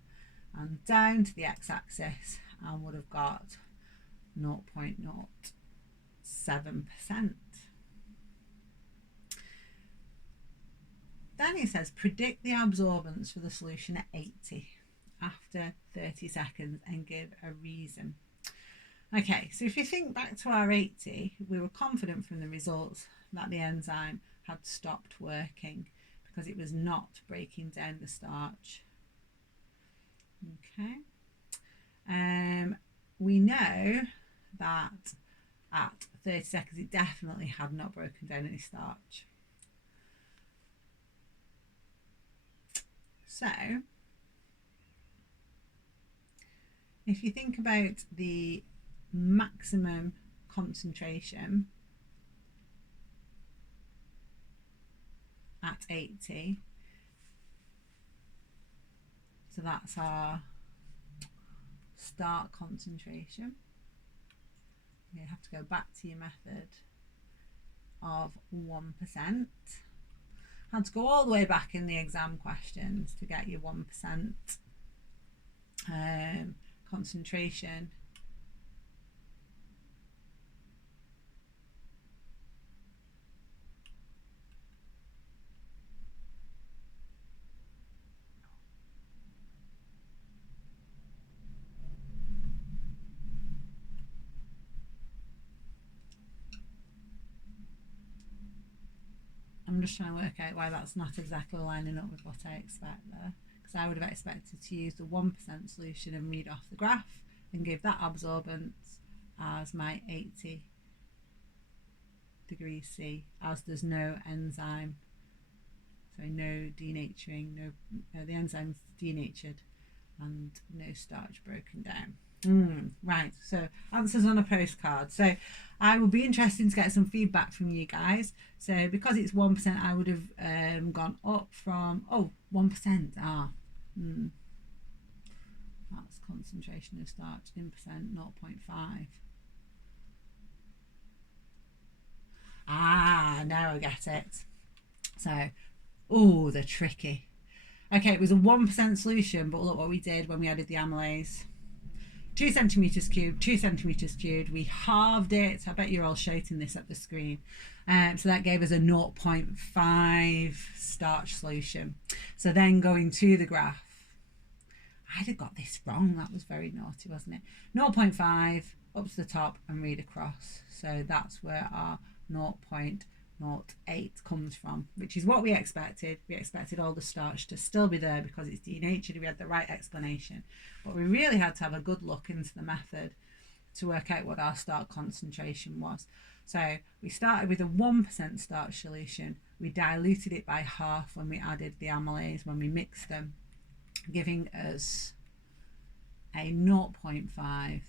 and down to the x-axis, and would have got 0.07%. Then it says predict the absorbance for the solution at 80 after 30 seconds and give a reason. Okay, so if you think back to our 80, we were confident from the results that the enzyme had stopped working because it was not breaking down the starch. Okay, we know that at 30 seconds it definitely had not broken down any starch. So if you think about the maximum concentration at 80, so that's our start concentration. You have to go back to your method of 1%. Had to go all the way back in the exam questions to get your 1% concentration. I'm just trying to work out why that's not exactly lining up with what I expect there, because I would have expected to use the 1% solution and read off the graph and give that absorbance as my 80 degrees C, as there's no enzyme, so no denaturing, the enzyme's denatured and no starch broken down. Right, so answers on a postcard. So I will be interested to get some feedback from you guys. So because it's 1%, I would have gone up from 1%. That's concentration of starch in percent, 0.5. Now I get it. So they're tricky. Okay, it was a 1% solution, but look what we did when we added the amylase. 2 centimeters cubed, 2 centimeters cubed. We halved it. I bet you're all shouting this at the screen. So that gave us a 0.5 starch solution. So then going to the graph, I'd have got this wrong. That was very naughty, wasn't it? 0.5 up to the top and read across. So that's where our 0.08 comes from, which is what we expected. We expected all the starch to still be there because it's denatured. We had the right explanation. But we really had to have a good look into the method to work out what our starch concentration was. So we started with a 1% starch solution. We diluted it by half when we added the amylase, when we mixed them, giving us a 0.5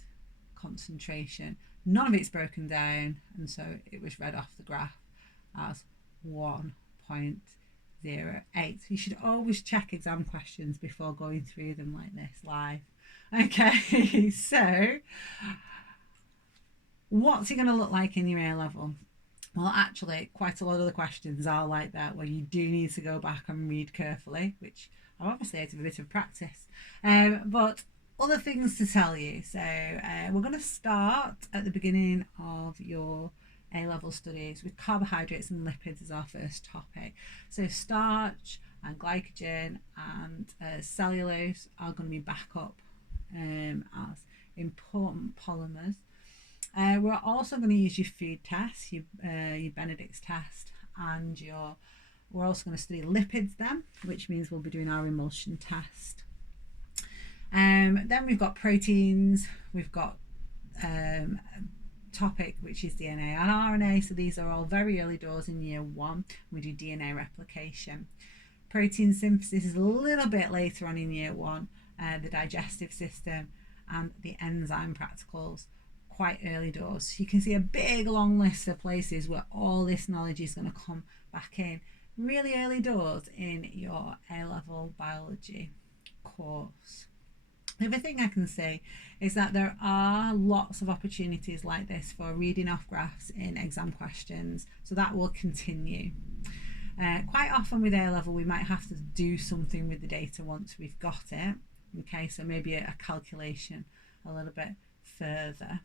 concentration. None of it's broken down, and so it was read off the graph as 1.08. You should always check exam questions before going through them like this live. Okay, so what's it going to look like in your A level? Well, actually, quite a lot of the questions are like that, where you do need to go back and read carefully, which I obviously had a bit of practice. But other things to tell you. So we're going to start at the beginning of your A-level studies with carbohydrates and lipids as our first topic. So starch and glycogen and cellulose are going to be back up as important polymers. We're also going to use your food test, your Benedict's test, and we're also going to study lipids then, which means we'll be doing our emulsion test. Then we've got proteins, we've got topic which is DNA and RNA, so these are all very early doors in year 1. We do DNA replication. Protein synthesis is a little bit later on in year 1, the digestive system and the enzyme practicals, quite early doors. So you can see a big long list of places where all this knowledge is going to come back in really early doors in your A-level biology course. The other thing I can say is that there are lots of opportunities like this for reading off graphs in exam questions, so that will continue. Quite often with A-level we might have to do something with the data once we've got it, okay, so maybe a calculation a little bit further.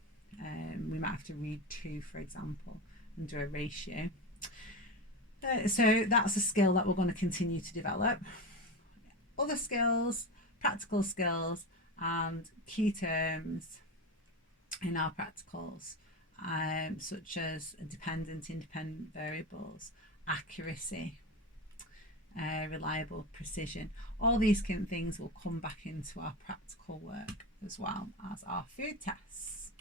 We might have to read 2, for example, and do a ratio. So that's a skill that we're going to continue to develop. Other skills, practical skills, and key terms in our practicals, such as dependent, independent variables, accuracy, reliable precision. All these kind of things will come back into our practical work as well as our food tests.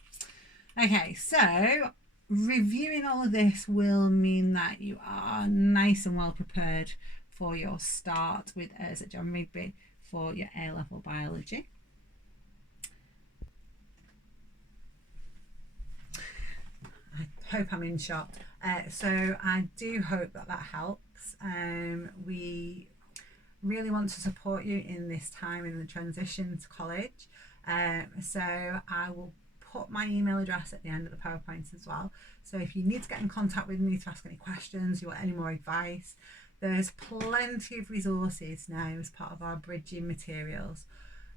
Okay, so reviewing all of this will mean that you are nice and well prepared for your start with us at John Rigby for your A-level biology. I hope I'm in shot. So I do hope that helps. We really want to support you in this time in the transition to college. So I will put my email address at the end of the PowerPoint as well. So if you need to get in contact with me to ask any questions, you want any more advice, there's plenty of resources now as part of our bridging materials.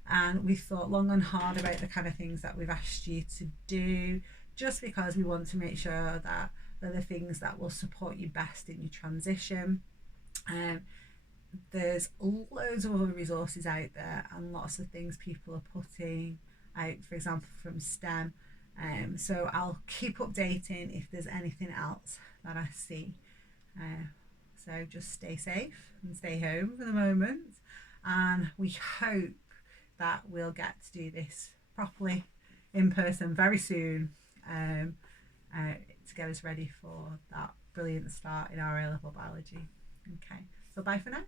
And we've thought long and hard about the kind of things that we've asked you to do, just because we want to make sure that they're the things that will support you best in your transition. There's loads of other resources out there and lots of things people are putting out, for example, from STEM. So I'll keep updating if there's anything else that I see. So just stay safe and stay home for the moment. And we hope that we'll get to do this properly in person very soon, to get us ready for that brilliant start in our A-level biology. Okay, so bye for now.